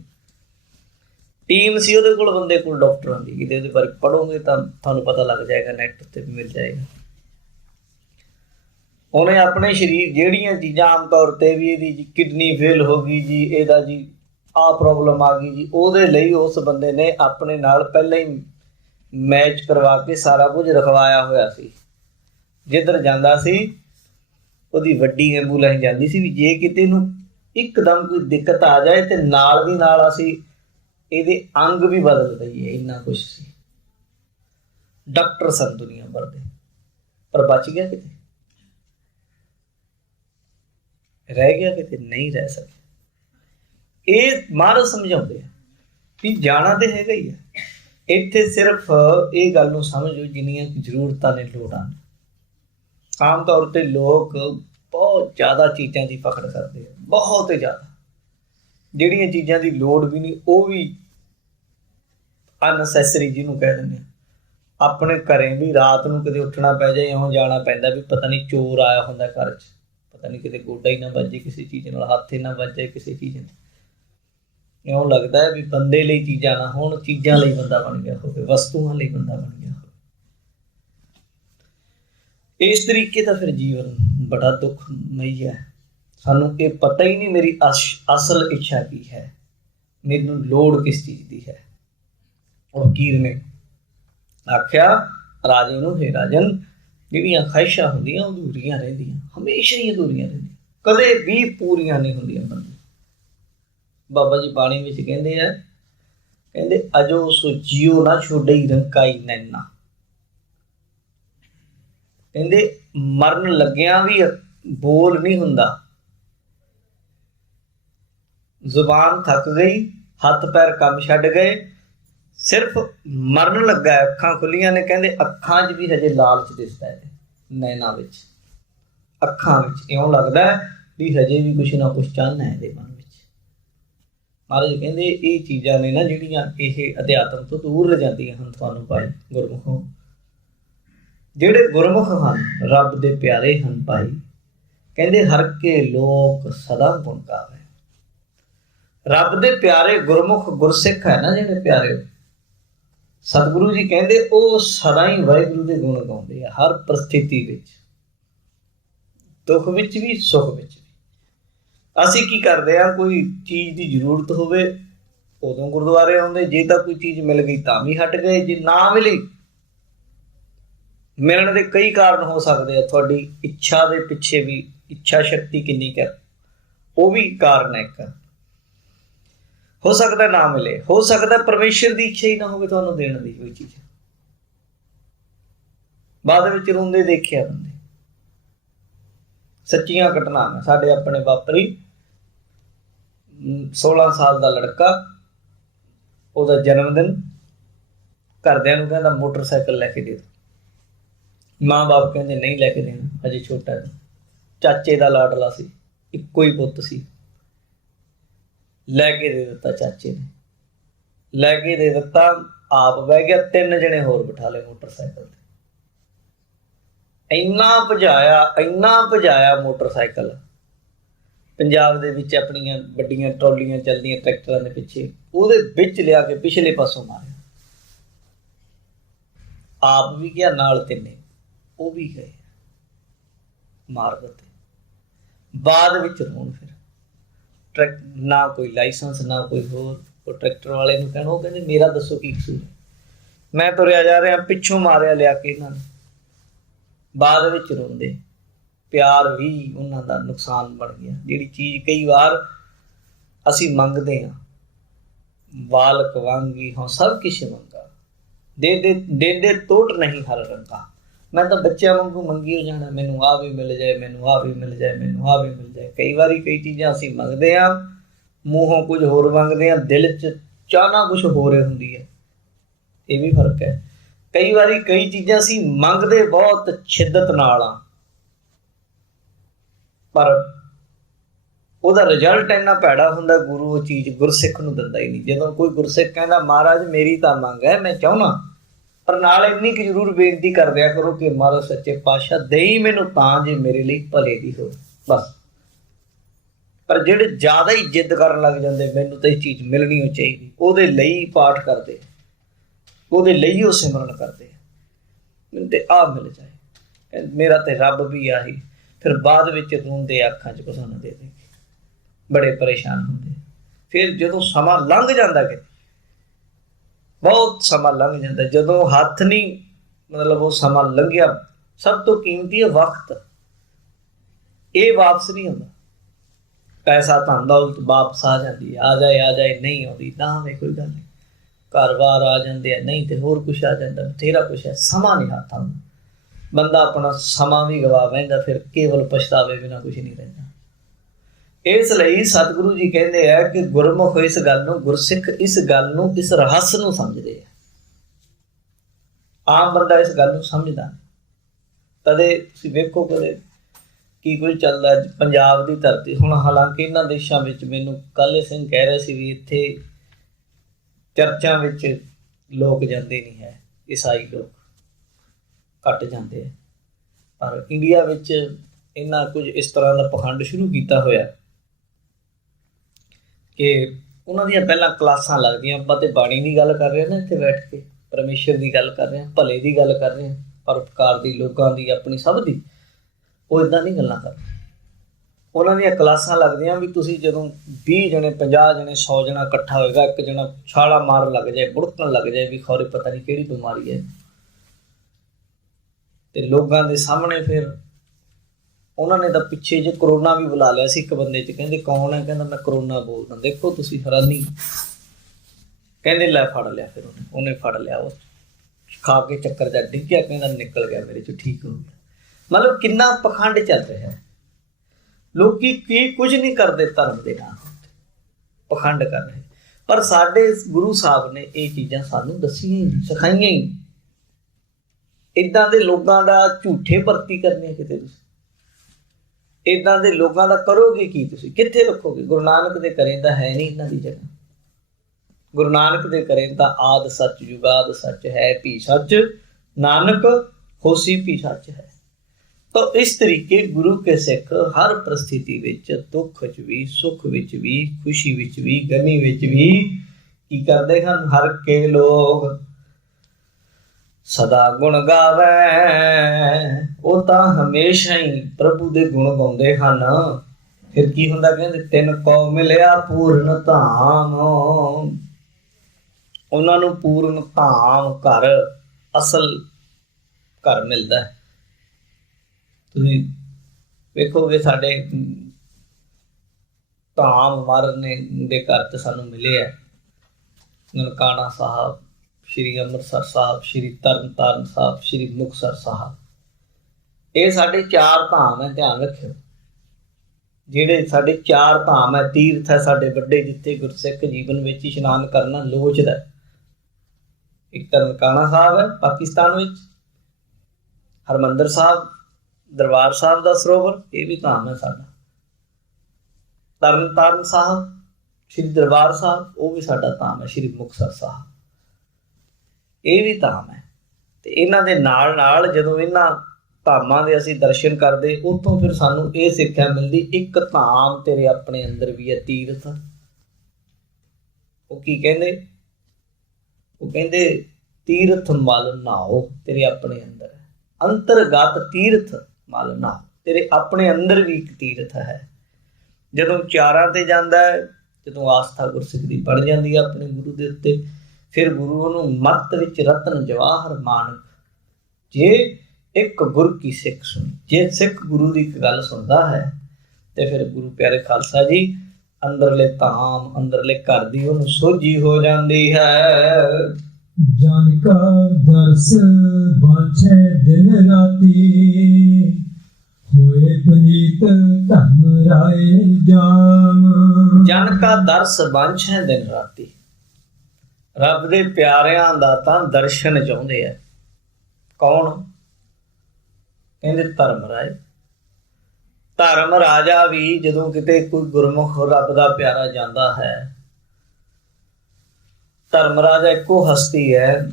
ਟੀਮ ਸੀ ਉਹਦੇ ਕੋਲ, ਬੰਦੇ ਕੋਲ ਡਾਕਟਰਾਂ ਦੀ, ਕਿਤੇ ਉਹਦੇ ਬਾਰੇ ਪੜ੍ਹੋਗੇ ਤਾਂ ਤੁਹਾਨੂੰ ਪਤਾ ਲੱਗ ਜਾਏਗਾ, ਨੈੱਟ ਉੱਤੇ ਵੀ ਮਿਲ ਜਾਏਗਾ। ਉਹਨੇ ਆਪਣੇ ਸਰੀਰ ਜਿਹੜੀਆਂ ਚੀਜ਼ਾਂ ਆਮ ਤੌਰ 'ਤੇ ਵੀ ਇਹਦੀ ਜੀ ਕਿਡਨੀ ਫੇਲ ਹੋ ਗਈ ਜੀ, ਇਹਦਾ ਜੀ ਆਹ ਪ੍ਰੋਬਲਮ ਆ ਗਈ ਜੀ, ਉਹਦੇ ਲਈ ਉਸ ਬੰਦੇ ਨੇ ਆਪਣੇ ਨਾਲ ਪਹਿਲਾਂ ਹੀ ਮੈਚ ਕਰਵਾ ਕੇ ਸਾਰਾ ਕੁਝ ਰਖਵਾਇਆ ਹੋਇਆ ਸੀ। ਜਿੱਧਰ ਜਾਂਦਾ ਸੀ ਉਹਦੀ ਵੱਡੀ ਐਂਬੂਲੈਂਸ ਜਾਂਦੀ ਸੀ, ਵੀ ਜੇ ਕਿਤੇ ਨੂੰ ਇੱਕਦਮ ਕੋਈ ਦਿੱਕਤ ਆ ਜਾਏ ਤੇ ਨਾਲ ਦੀ ਨਾਲ ਅਸੀਂ ਇਹਦੇ ਅੰਗ ਵੀ ਬਦਲ ਦਈਏ, ਇੰਨਾ ਕੁਛ ਸੀ। ਡਾਕਟਰ ਸਨ ਦੁਨੀਆ ਭਰ ਦੇ, ਪਰ ਬਚ ਗਿਆ ਕਿਤੇ, ਰਹਿ ਗਿਆ ਕਿਤੇ, ਨਹੀਂ ਰਹਿ ਸਕਿਆ। ਇਹ ਮਹਾਰਾਜ ਸਮਝਾਉਂਦੇ ਆ ਵੀ ਜਾਣਾ ਤੇ ਹੈਗਾ ਹੀ ਹੈ। ਇੱਥੇ ਸਿਰਫ ਇਹ ਗੱਲ ਨੂੰ ਸਮਝੋ ਜਿੰਨੀਆਂ ਜ਼ਰੂਰਤਾਂ ਨੇ, ਲੋੜਾਂ ਨੇ। ਆਮ ਤੌਰ ਤੇ ਲੋਕ ਬਹੁਤ ਜ਼ਿਆਦਾ ਚੀਜ਼ਾਂ ਦੀ ਪਕੜ ਕਰਦੇ ਆ, ਬਹੁਤ ਜ਼ਿਆਦਾ। ਜਿਹੜੀਆਂ ਚੀਜ਼ਾਂ ਦੀ ਲੋੜ ਵੀ ਨਹੀਂ ਉਹ ਵੀ ਅਨਨੈਸੈਸਰੀ ਜਿਹਨੂੰ ਕਹਿ ਦਿੰਦੇ ਆ। ਆਪਣੇ ਘਰੇ ਵੀ ਰਾਤ ਨੂੰ ਕਿਤੇ ਉੱਠਣਾ ਪੈ ਜਾਏ, ਇਉਂ ਜਾਣਾ ਪੈਂਦਾ ਵੀ ਪਤਾ ਨਹੀਂ ਚੋਰ ਆਇਆ ਹੁੰਦਾ ਘਰ 'ਚ, ਪਤਾ ਨਹੀਂ ਕਿਤੇ ਗੋਡਾ ਹੀ ਨਾ ਵੱਜੇ ਕਿਸੇ ਚੀਜ਼ ਨਾਲ, ਹੱਥ ਹੀ ਨਾ ਵੱਜੇ ਕਿਸੇ ਚੀਜ਼ ਨਾਲ। ਇਉਂ ਲੱਗਦਾ ਹੈ ਵੀ ਬੰਦੇ ਲਈ ਚੀਜ਼ਾਂ ਨਾ ਹੋਣ, ਚੀਜ਼ਾਂ ਲਈ ਬੰਦਾ ਬਣ ਗਿਆ ਹੋਵੇ, ਵਸਤੂਆਂ ਲਈ ਬੰਦਾ ਬਣ ਗਿਆ ਹੋਵੇ। ਇਸ ਤਰੀਕੇ ਦਾ ਫਿਰ ਜੀਵਨ ਬੜਾ ਦੁੱਖਮਈ ਹੈ। ਸਾਨੂੰ ਇਹ ਪਤਾ ਹੀ ਨਹੀਂ ਮੇਰੀ ਅਸਲ ਇੱਛਾ ਕੀ ਹੈ, ਮੈਨੂੰ ਲੋੜ ਕਿਸ ਚੀਜ਼ ਦੀ ਹੈ। ਉਹ ਫਕੀਰ ਨੇ ਆਖਿਆ ਰਾਜੇ ਨੂੰ, ਹੇ ਰਾਜਨ, ਜਿਹੜੀਆਂ ਖਾਹਿਸ਼ਾਂ ਹੁੰਦੀਆਂ ਉਹ ਅਧੂਰੀਆਂ ਰਹਿੰਦੀਆਂ, ਹਮੇਸ਼ਾ ਹੀ ਅਧੂਰੀਆਂ ਰਹਿੰਦੀਆਂ, ਕਦੇ ਵੀ ਪੂਰੀਆਂ ਨਹੀਂ ਹੁੰਦੀਆਂ ਬੰਦੇ। ਬਾਬਾ ਜੀ ਬਾਣੀ ਵਿੱਚ ਕਹਿੰਦੇ ਆ, ਕਹਿੰਦੇ ਅਜੋ ਸੋ ਜੀਓ ਨਾ ਛੋਡਈ ਰੰਕਾਈ ਨੈਣਾ। ਕਹਿੰਦੇ ਮਰਨ ਲੱਗਿਆਂ ਵੀ ਬੋਲ ਨਹੀਂ ਹੁੰਦਾ, ਜ਼ੁਬਾਨ ਥੱਕ ਗਈ, ਹੱਥ ਪੈਰ ਕੰਮ ਛੱਡ ਗਏ, ਸਿਰਫ ਮਰਨ ਲੱਗਾ, ਅੱਖਾਂ ਖੁੱਲੀਆਂ ਨੇ। ਕਹਿੰਦੇ ਅੱਖਾਂ 'ਚ ਵੀ ਹਜੇ ਲਾਲਚ ਦਿਸਦਾ ਹੈ, ਨੈਣਾ ਵਿੱਚ, ਅੱਖਾਂ ਵਿੱਚ ਇਉਂ ਲੱਗਦਾ ਵੀ ਹਜੇ ਵੀ ਕੁਛ ਨਾ ਕੁਛ ਚਾਹੁੰਦਾ ਹੈ ਇਹਦੇ ਮਨ ਵਿੱਚ। ਮਹਾਰਾਜ ਕਹਿੰਦੇ ਇਹ ਚੀਜ਼ਾਂ ਨੇ ਨਾ ਜਿਹੜੀਆਂ ਇਹ ਅਧਿਆਤਮ ਤੋਂ ਦੂਰ ਲਿਜਾਂਦੀਆਂ ਹਨ ਤੁਹਾਨੂੰ ਭਾਈ ਗੁਰਮੁਖੋ। ਜਿਹੜੇ ਗੁਰਮੁਖ ਹਨ, ਰੱਬ ਦੇ ਪਿਆਰੇ ਹਨ ਭਾਈ, ਕਹਿੰਦੇ ਹਰ ਕੇ ਲੋਕ ਸਦਾ ਗੁਣ ਗਾਵੇ। ਰੱਬ ਦੇ ਪਿਆਰੇ ਗੁਰਮੁਖ ਗੁਰਸਿੱਖ ਹੈ ਨਾ ਜਿਹੜੇ ਪਿਆਰੇ, ਸਤਿਗੁਰੂ ਜੀ ਕਹਿੰਦੇ ਉਹ ਸਦਾ ਹੀ ਵਾਹਿਗੁਰੂ ਦੇ ਗੁਣ ਗਾਉਂਦੇ ਆ, ਹਰ ਪਰਿਸਥਿਤੀ ਵਿੱਚ, ਦੁੱਖ ਵਿੱਚ ਵੀ ਸੁੱਖ ਵਿੱਚ ਵੀ। ਅਸੀਂ ਕੀ ਕਰਦੇ ਹਾਂ, ਕੋਈ ਚੀਜ਼ ਦੀ ਜ਼ਰੂਰਤ ਹੋਵੇ ਉਦੋਂ ਗੁਰਦੁਆਰੇ ਆਉਂਦੇ, ਜੇ ਤਾਂ ਕੋਈ ਚੀਜ਼ ਮਿਲ ਗਈ ਤਾਂ ਵੀ ਹਟ ਗਏ, ਜੇ ਨਾ ਮਿਲੀ, ਮਿਲਣ ਦੇ ਕਈ ਕਾਰਨ ਹੋ ਸਕਦੇ ਆ, ਤੁਹਾਡੀ ਇੱਛਾ ਦੇ ਪਿੱਛੇ ਵੀ, ਇੱਛਾ ਸ਼ਕਤੀ ਕਿੰਨੀ ਕੁ, ਉਹ ਵੀ ਕਾਰਨ ਹੈ ਇੱਕ। ਹੋ ਸਕਦਾ ਨਾ ਮਿਲੇ, ਹੋ ਸਕਦਾ ਪਰਮੇਸ਼ਰ ਦੀ ਇੱਛਾ ਹੀ ਨਾ ਹੋਵੇ ਤੁਹਾਨੂੰ ਦੇਣ ਦੀ ਕੋਈ ਚੀਜ਼। ਬਾਅਦ ਵਿੱਚ ਰੋਂਦੇ ਦੇਖਿਆ ਬੰਦੇ, ਸੱਚੀਆਂ ਘਟਨਾਵਾਂ ਸਾਡੇ ਆਪਣੇ ਵਾਪਰੀ। 16 ਸਾਲ ਦਾ ਲੜਕਾ, ਉਹਦਾ ਜਨਮ ਦਿਨ, ਘਰਦਿਆਂ ਨੂੰ ਕਹਿੰਦਾ ਮੋਟਰਸਾਈਕਲ ਲੈ ਕੇ ਦੇ ਦਿਓ। ਮਾਂ ਬਾਪ ਕਹਿੰਦੇ ਨਹੀਂ ਲੈ ਕੇ ਦੇਣਾ, ਅਜੇ ਛੋਟਾ ਹੈ। ਚਾਚੇ ਦਾ ਲਾਡਲਾ ਸੀ, ਇੱਕੋ ਹੀ ਪੁੱਤ ਸੀ, ਲੈ ਕੇ ਦੇ ਦਿੱਤਾ ਚਾਚੇ ਨੇ, ਲੈ ਕੇ ਦੇ ਦਿੱਤਾ, ਆਪ ਬਹਿ ਗਿਆ, 3 ਜਣੇ ਹੋਰ ਬਿਠਾ ਲਏ ਮੋਟਰਸਾਈਕਲ ਤੇ। ਇੰਨਾ ਭਜਾਇਆ ਮੋਟਰਸਾਈਕਲ। ਪੰਜਾਬ ਦੇ ਵਿੱਚ ਆਪਣੀਆਂ ਵੱਡੀਆਂ ਟਰਾਲੀਆਂ ਚੱਲਦੀਆਂ ਟਰੈਕਟਰਾਂ ਦੇ ਪਿੱਛੇ, ਉਹਦੇ ਵਿੱਚ ਲਿਆ ਕੇ ਪਿਛਲੇ ਪਾਸੋਂ ਮਾਰਿਆ। ਆਪ ਵੀ ਗਿਆ, ਨਾਲ 3 ਉਹ ਵੀ ਗਏ, ਮਾਰ ਦਿੱਤੇ। ਬਾਅਦ ਵਿੱਚ ਰੋਣ ਫਿਰ, ਨਾ ਕੋਈ ਲਾਇਸੈਂਸ ਨਾ ਕੋਈ ਹੋਰ। ਉਹ ਟਰੈਕਟਰ ਵਾਲੇ ਨੂੰ ਕਹਿਣਾ, ਉਹ ਕਹਿੰਦੇ ਮੇਰਾ ਦੱਸੋ ਕੀ ਕਸੂਰ ਹੈ, ਮੈਂ ਤੁਰਿਆ ਜਾ ਰਿਹਾ, ਪਿੱਛੋਂ ਮਾਰਿਆ ਲਿਆ ਕੇ ਇਹਨਾਂ ਨੇ। ਬਾਅਦ ਵਿੱਚ ਰੋਂਦੇ, ਪਿਆਰ ਵੀ ਉਹਨਾਂ ਦਾ ਨੁਕਸਾਨ ਬਣ ਗਿਆ। ਜਿਹੜੀ ਚੀਜ਼ ਕਈ ਵਾਰ ਅਸੀਂ ਮੰਗਦੇ ਹਾਂ, ਬਾਲਕ ਵਾਂਗੀ ਹਾਂ ਸਭ ਕੁਛ ਮੰਗਾ, ਦੇ ਤੋਟ ਨਹੀਂ ਹਰ ਰੰਗਾ। ਮੈਂ ਤਾਂ ਬੱਚਿਆਂ ਵਾਂਗੂ ਮੰਗੀ ਹੋ ਜਾਣਾ, ਮੈਨੂੰ ਆਹ ਵੀ ਮਿਲ ਜਾਏ, ਮੈਨੂੰ ਆਹ ਵੀ ਮਿਲ ਜਾਏ, ਮੈਨੂੰ ਆਹ ਵੀ ਮਿਲ ਜਾਏ। ਕਈ ਵਾਰੀ ਕਈ ਚੀਜ਼ਾਂ ਅਸੀਂ ਮੰਗਦੇ ਹਾਂ, ਮੂੰਹੋਂ ਕੁਝ ਹੋਰ ਮੰਗਦੇ ਹਾਂ, ਦਿਲ 'ਚ ਚਾਹਨਾ ਕੁਛ ਹੋਰ ਹੁੰਦੀ ਹੈ। ਇਹ ਵੀ ਫਰਕ ਹੈ। ਕਈ ਵਾਰੀ ਕਈ ਚੀਜ਼ਾਂ ਅਸੀਂ ਮੰਗਦੇ ਬਹੁਤ ਸ਼ਿੱਦਤ ਨਾਲ ਆ, ਪਰ ਉਹਦਾ ਰਿਜ਼ਲਟ ਇੰਨਾ ਭੈੜਾ ਹੁੰਦਾ, ਗੁਰੂ ਉਹ ਚੀਜ਼ ਗੁਰਸਿੱਖ ਨੂੰ ਦਿੰਦਾ ਹੀ ਨਹੀਂ। ਜਦੋਂ ਕੋਈ ਗੁਰਸਿੱਖ ਕਹਿੰਦਾ ਮਹਾਰਾਜ ਮੇਰੀ ਤਾਂ ਮੰਗ ਹੈ, ਮੈਂ ਚਾਹੁੰਦਾ, ਪਰ ਨਾਲ ਇੰਨੀ ਕੁ ਜ਼ਰੂਰ ਬੇਨਤੀ ਕਰ ਦਿਆ ਕਰੋ ਕਿ ਮਹਾਰਾਜ ਸੱਚੇ ਪਾਤਸ਼ਾਹ ਦੇਈ ਮੈਨੂੰ ਤਾਂ ਜੇ ਮੇਰੇ ਲਈ ਭਲੇ ਦੀ ਹੋ, ਬਸ। ਪਰ ਜਿਹੜੇ ਜ਼ਿਆਦਾ ਹੀ ਜਿੱਦ ਕਰਨ ਲੱਗ ਜਾਂਦੇ, ਮੈਨੂੰ ਤਾਂ ਇਹ ਚੀਜ਼ ਮਿਲਣੀ ਹੋ ਚਾਹੀਦੀ, ਉਹਦੇ ਲਈ ਪਾਠ ਕਰਦੇ, ਉਹਦੇ ਲਈ ਉਹ ਸਿਮਰਨ ਕਰਦੇ, ਮੈਨੂੰ ਤੇ ਆਹ ਮਿਲ ਜਾਏ, ਮੇਰਾ ਤੇ ਰੱਬ ਵੀ ਆਹੀ। ਫਿਰ ਬਾਅਦ ਵਿੱਚ ਰੋਂਦੇ, ਅੱਖਾਂ 'ਚ ਕੁਛ ਨਾ ਦੇ ਦੇ, ਬੜੇ ਪਰੇਸ਼ਾਨ ਹੁੰਦੇ। ਫਿਰ ਜਦੋਂ ਸਮਾਂ ਲੰਘ ਜਾਂਦਾ, ਕਿ ਬਹੁਤ ਸਮਾਂ ਲੰਘ ਜਾਂਦਾ, ਜਦੋਂ ਹੱਥ ਨਹੀਂ, ਮਤਲਬ ਉਹ ਸਮਾਂ ਲੰਘਿਆ, ਸਭ ਤੋਂ ਕੀਮਤੀ ਹੈ ਵਕਤ, ਇਹ ਵਾਪਸ ਨਹੀਂ ਹੁੰਦਾ। ਪੈਸਾ ਧਨ ਦੌਲਤ ਵਾਪਸ ਆ ਜਾਂਦੀ ਹੈ, ਆ ਜਾਏ ਨਹੀਂ ਆਉਂਦੀ, ਨਾ ਆਵੇ ਕੋਈ ਗੱਲ ਨਹੀਂ, ਘਰ ਬਾਰ ਆ ਜਾਂਦੇ ਆ, ਨਹੀਂ ਤੇ ਹੋਰ ਕੁਛ ਆ ਜਾਂਦਾ, ਬਥੇਰਾ ਕੁਛ ਹੈ, ਸਮਾਂ ਨਹੀਂ ਹੱਥ ਆਉਂਦਾ। ਬੰਦਾ ਆਪਣਾ ਸਮਾਂ ਵੀ ਗਵਾ ਬਹਿੰਦਾ, ਫਿਰ ਕੇਵਲ ਪਛਤਾਵੇ ਬਿਨਾਂ ਕੁਛ ਨਹੀਂ ਰਹਿੰਦਾ। ਇਸ ਲਈ ਸਤਿਗੁਰੂ ਜੀ ਕਹਿੰਦੇ ਆ ਕਿ ਗੁਰਮੁਖ ਇਸ ਗੱਲ ਨੂੰ, ਗੁਰਸਿੱਖ ਇਸ ਗੱਲ ਨੂੰ, ਇਸ ਰਹੱਸ ਨੂੰ ਸਮਝਦੇ ਆ। ਆਮ ਬੰਦਾ ਇਸ ਗੱਲ ਨੂੰ ਸਮਝਦਾ ਨਹੀਂ। ਤਦੇ ਤੁਸੀਂ ਵੇਖੋ ਕਦੇ ਕੀ ਕੁਝ ਚੱਲਦਾ ਪੰਜਾਬ ਦੀ ਧਰਤੀ। ਹੁਣ ਹਾਲਾਂਕਿ ਇਹਨਾਂ ਦੇਸ਼ਾਂ ਵਿੱਚ, ਮੈਨੂੰ ਕਾਲੇ ਸਿੰਘ ਕਹਿ ਰਹੇ ਸੀ ਵੀ ਇੱਥੇ ਚਰਚਾਂ ਵਿੱਚ ਲੋਕ ਜਾਂਦੇ ਨਹੀਂ ਹੈ, ਈਸਾਈ ਲੋਕ ਘੱਟ ਜਾਂਦੇ ਆ। ਪਰ ਇੰਡੀਆ ਵਿੱਚ ਇਹਨਾਂ ਕੁਝ ਇਸ ਤਰ੍ਹਾਂ ਦਾ ਪਖੰਡ ਸ਼ੁਰੂ ਕੀਤਾ ਹੋਇਆ ਕਿ ਉਹਨਾਂ ਦੀਆਂ ਪਹਿਲਾਂ ਕਲਾਸਾਂ ਲੱਗਦੀਆਂ। ਆਪਾਂ ਤੇ ਬਾਣੀ ਦੀ ਗੱਲ ਕਰ ਰਹੇ ਹਾਂ ਨਾ, ਇੱਥੇ ਬੈਠ ਕੇ ਪਰਮੇਸ਼ਰ ਦੀ ਗੱਲ ਕਰ ਰਹੇ ਹਾਂ, ਭਲੇ ਦੀ ਗੱਲ ਕਰ ਰਹੇ ਹਾਂ, ਪਰਉਪਕਾਰ ਦੀ, ਲੋਕਾਂ ਦੀ, ਆਪਣੀ ਸਭ ਦੀ। ਉਹ ਇੱਦਾਂ ਨਹੀਂ ਗੱਲਾਂ ਕਰਦੇ। ਉਹਨਾਂ ਦੀਆਂ ਕਲਾਸਾਂ ਲੱਗਦੀਆਂ ਵੀ ਤੁਸੀਂ ਜਦੋਂ 20 ਜਣੇ, 50 ਜਣੇ, 100 ਜਣਾ ਇਕੱਠਾ ਹੋਏਗਾ, ਇੱਕ ਜਣਾ ਛਾਲਾ ਮਾਰਨ ਲੱਗ ਜਾਏ, ਬੁੜਕਣ ਲੱਗ ਜਾਏ ਵੀ ਖੌਰੇ ਪਤਾ ਨਹੀਂ ਕਿਹੜੀ ਬਿਮਾਰੀ ਹੈ, ਤੇ ਲੋਕਾਂ ਦੇ ਸਾਹਮਣੇ ਫਿਰ ਉਹਨਾਂ ਨੇ ਤਾਂ ਪਿੱਛੇ ਜੇ ਕਰੋਨਾ ਵੀ ਬੁਲਾ ਲਿਆ ਸੀ ਇੱਕ ਬੰਦੇ 'ਚ। ਕਹਿੰਦੇ ਕੌਣ ਹੈ? ਕਹਿੰਦਾ ਮੈਂ ਕਰੋਨਾ ਬੋਲਦਾ। ਦੇਖੋ ਤੁਸੀਂ ਹੈਰਾਨੀ। ਕਹਿੰਦੇ ਲੈ ਫੜ ਲਿਆ। ਫਿਰ ਉਹਨੇ ਫੜ ਲਿਆ, ਉਹ ਖਾ ਕੇ ਚੱਕਰ ਜਾ ਡਿੱਗਿਆ, ਕਹਿੰਦਾ ਨਿਕਲ ਗਿਆ ਮੇਰੇ 'ਚੋਂ, ਠੀਕ ਹੋ ਗਿਆ। ਮਤਲਬ ਕਿੰਨਾ ਪਖੰਡ ਚੱਲ ਰਿਹਾ। ਲੋਕੀ ਕੀ ਕੁਝ ਨਹੀਂ ਕਰਦੇ ਧਰਮ ਦੇ ਨਾਂ ਉੱਤੇ, ਪਖੰਡ ਕਰ ਰਹੇ। ਪਰ ਸਾਡੇ ਗੁਰੂ ਸਾਹਿਬ ਨੇ ਇਹ ਚੀਜ਼ਾਂ ਸਾਨੂੰ ਦੱਸੀਆਂ ਹੀ, ਸਿਖਾਈਆਂ ਹੀ। ਇੱਦਾਂ ਦੇ ਲੋਕਾਂ ਦਾ ਝੂਠੇ ਭਰਤੀ ਕਰਨੇ ਕਿਤੇ ਤੁਸੀਂ, ਇੱਦਾਂ ਦੇ ਲੋਕਾਂ ਦਾ ਕਰੋਗੇ ਕੀ ਤੁਸੀਂ, ਕਿੱਥੇ ਰੱਖੋਗੇ? ਗੁਰੂ ਨਾਨਕ ਦੇ ਘਰੇ ਤਾਂ ਹੈ ਨਹੀਂ ਇਹਨਾਂ ਦੀ ਜਗ੍ਹਾ। ਗੁਰੂ ਨਾਨਕ ਦੇ ਘਰੇ ਤਾਂ ਆਦਿ ਸੱਚ ਜੁਗਾਦ ਸੱਚ ਹੈ, ਭੀ ਸੱਚ ਨਾਨਕ ਹੋਸੀ ਭੀ ਸੱਚ ਹੈ। ਤਾਂ ਇਸ ਤਰੀਕੇ ਗੁਰੂ ਕੇ ਸਿੱਖ ਹਰ ਪ੍ਰਸਥਿਤੀ ਵਿੱਚ, ਦੁੱਖ ਵਿੱਚ ਵੀ, ਸੁੱਖ ਵਿੱਚ ਵੀ, ਖੁਸ਼ੀ ਵਿੱਚ ਵੀ, ਗਮੀ ਵਿੱਚ ਵੀ ਕੀ ਕਰਦੇ ਹਨ? ਹਰ ਕੇ ਲੋਕ ਸਦਾ ਗੁਣ ਗਾਵੇ। ਉਹ ਤਾਂ ਹਮੇਸ਼ਾ ਹੀ ਪ੍ਰਭੂ ਦੇ ਗੁਣ ਗਾਉਂਦੇ ਹਨ। ਫਿਰ ਕੀ ਹੁੰਦਾ? ਕਹਿੰਦੇ ਤਿੰਨ ਕੋ ਮਿਲਿਆ ਪੂਰਨ ਧਾਮ। ਉਹਨਾਂ ਨੂੰ ਪੂਰਨ ਧਾਮ, ਘਰ, ਅਸਲ ਘਰ ਮਿਲਦਾ। ਤੁਸੀਂ ਵੇਖੋਗੇ ਸਾਡੇ ਧਾਮ ਮਾਰਨੇ ਦੇ ਘਰ 'ਚ ਸਾਨੂੰ ਮਿਲੇ ਹੈ। ਨਨਕਾਣਾ ਸਾਹਿਬ, ਸ਼੍ਰੀ ਅੰਮ੍ਰਿਤਸਰ ਸਾਹਿਬ, ਸ਼੍ਰੀ ਤਰਨ ਤਾਰਨ ਸਾਹਿਬ, ਸ਼੍ਰੀ ਮੁਕਤਸਰ ਸਾਹਿਬ। ਇਹ ਸਾਡੇ 4 ਧਾਮ ਹੈ, ਧਿਆਨ ਰੱਖਿਓ। ਜਿਹੜੇ ਸਾਡੇ 4 ਧਾਮ ਹੈ, ਤੀਰਥ ਹੈ ਸਾਡੇ ਵੱਡੇ, ਜਿੱਥੇ ਗੁਰਸਿੱਖ ਜੀਵਨ ਵਿੱਚ ਇਸ਼ਨਾਨ ਕਰਨਾ ਲੋਚਦਾ। ਇੱਕ ਤਾਂ ਨਨਕਾਣਾ ਸਾਹਿਬ ਹੈ ਪਾਕਿਸਤਾਨ ਵਿੱਚ, ਹਰਿਮੰਦਰ ਸਾਹਿਬ, ਦਰਬਾਰ ਸਾਹਿਬ ਦਾ ਸਰੋਵਰ, ਇਹ ਵੀ ਧਾਮ ਹੈ ਸਾਡਾ। ਤਰਨ ਤਾਰਨ ਸਾਹਿਬ, ਸ਼੍ਰੀ ਦਰਬਾਰ ਸਾਹਿਬ, ਉਹ ਵੀ ਸਾਡਾ ਧਾਮ ਹੈ। ਸ਼੍ਰੀ ਮੁਕਤਸਰ ਸਾਹਿਬ, ਇਹ ਵੀ ਧਾਮ ਹੈ। ਤੇ ਇਹਨਾਂ ਦੇ ਨਾਲ ਨਾਲ ਜਦੋਂ ਇਹਨਾਂ ਧਾਮਾਂ ਦੇ ਅਸੀਂ ਦਰਸ਼ਨ ਕਰਦੇ, ਉੱਥੋਂ ਫਿਰ ਸਾਨੂੰ ਇਹ ਸਿੱਖਿਆ ਮਿਲਦੀ, ਇੱਕ ਧਾਮ ਤੇਰੇ ਆਪਣੇ ਅੰਦਰ ਵੀ ਹੈ, ਤੀਰਥ। ਉਹ ਕੀ ਕਹਿੰਦੇ? ਉਹ ਕਹਿੰਦੇ ਤੀਰਥ ਮਲ ਨਾਓ, ਤੇਰੇ ਆਪਣੇ ਅੰਦਰ ਹੈ। ਅੰਤਰਗਤ ਤੀਰਥ ਮਲ ਨਾਓ, ਤੇਰੇ ਆਪਣੇ ਅੰਦਰ ਵੀ ਇੱਕ ਤੀਰਥ ਹੈ। ਜਦੋਂ 4 ਤੇ ਜਾਂਦਾ ਹੈ, ਜਦੋਂ ਆਸਥਾ ਗੁਰਸਿੱਖ ਦੀ ਬਣ ਜਾਂਦੀ ਹੈ ਆਪਣੇ ਗੁਰੂ ਦੇ ਉੱਤੇ, ਫਿਰ ਗੁਰੂ ਉਹਨੂੰ ਮੱਤ ਵਿੱਚ ਰਤਨ ਜਵਾਹਰ ਮਾਨਕ। ਜੇ ਇੱਕ ਗੁਰ ਕੀ ਸਿੱਖ ਸੁਣੀ, ਜੇ ਸਿੱਖ ਗੁਰੂ ਦੀ ਇੱਕ ਗੱਲ ਸੁਣਦਾ ਹੈ, ਤੇ ਫਿਰ ਗੁਰੂ ਪਿਆਰੇ ਖਾਲਸਾ ਜੀ ਅੰਦਰਲੇ ਧਾਮ, ਅੰਦਰਲੇ ਘਰ ਦੀ ਉਹਨੂੰ ਸੋਝੀ ਹੋ ਜਾਂਦੀ ਹੈ। ਜਨ ਕਾ ਦਰਸ ਬਾਛੈ ਦਿਨ ਰਾਤੀ, ਹੋਏ ਪਨੀਤ ਧਰਮ ਰਾਏ ਜਾਮ। ਜਨ ਕਾ ਦਰਸ ਬਾਂਛੈ ਦਿਨ ਰਾਤੀ। ਰੱਬ ਦੇ ਪਿਆਰਿਆਂ ਦਾ ਤਾਂ ਦਰਸ਼ਨ ਚਾਹੁੰਦੇ ਆ। ਕੌਣ? ਕਹਿੰਦੇ ਧਰਮ ਰਾਏ। ਧਰਮ ਰਾਜਾ ਵੀ ਜਦੋਂ ਕਿਤੇ ਕੋਈ ਗੁਰਮੁਖ ਰੱਬ ਦਾ ਪਿਆਰਾ ਜਾਂਦਾ ਹੈ, ਧਰਮ ਰਾਜਾ ਇੱਕੋ ਹਸਤੀ ਹੈ।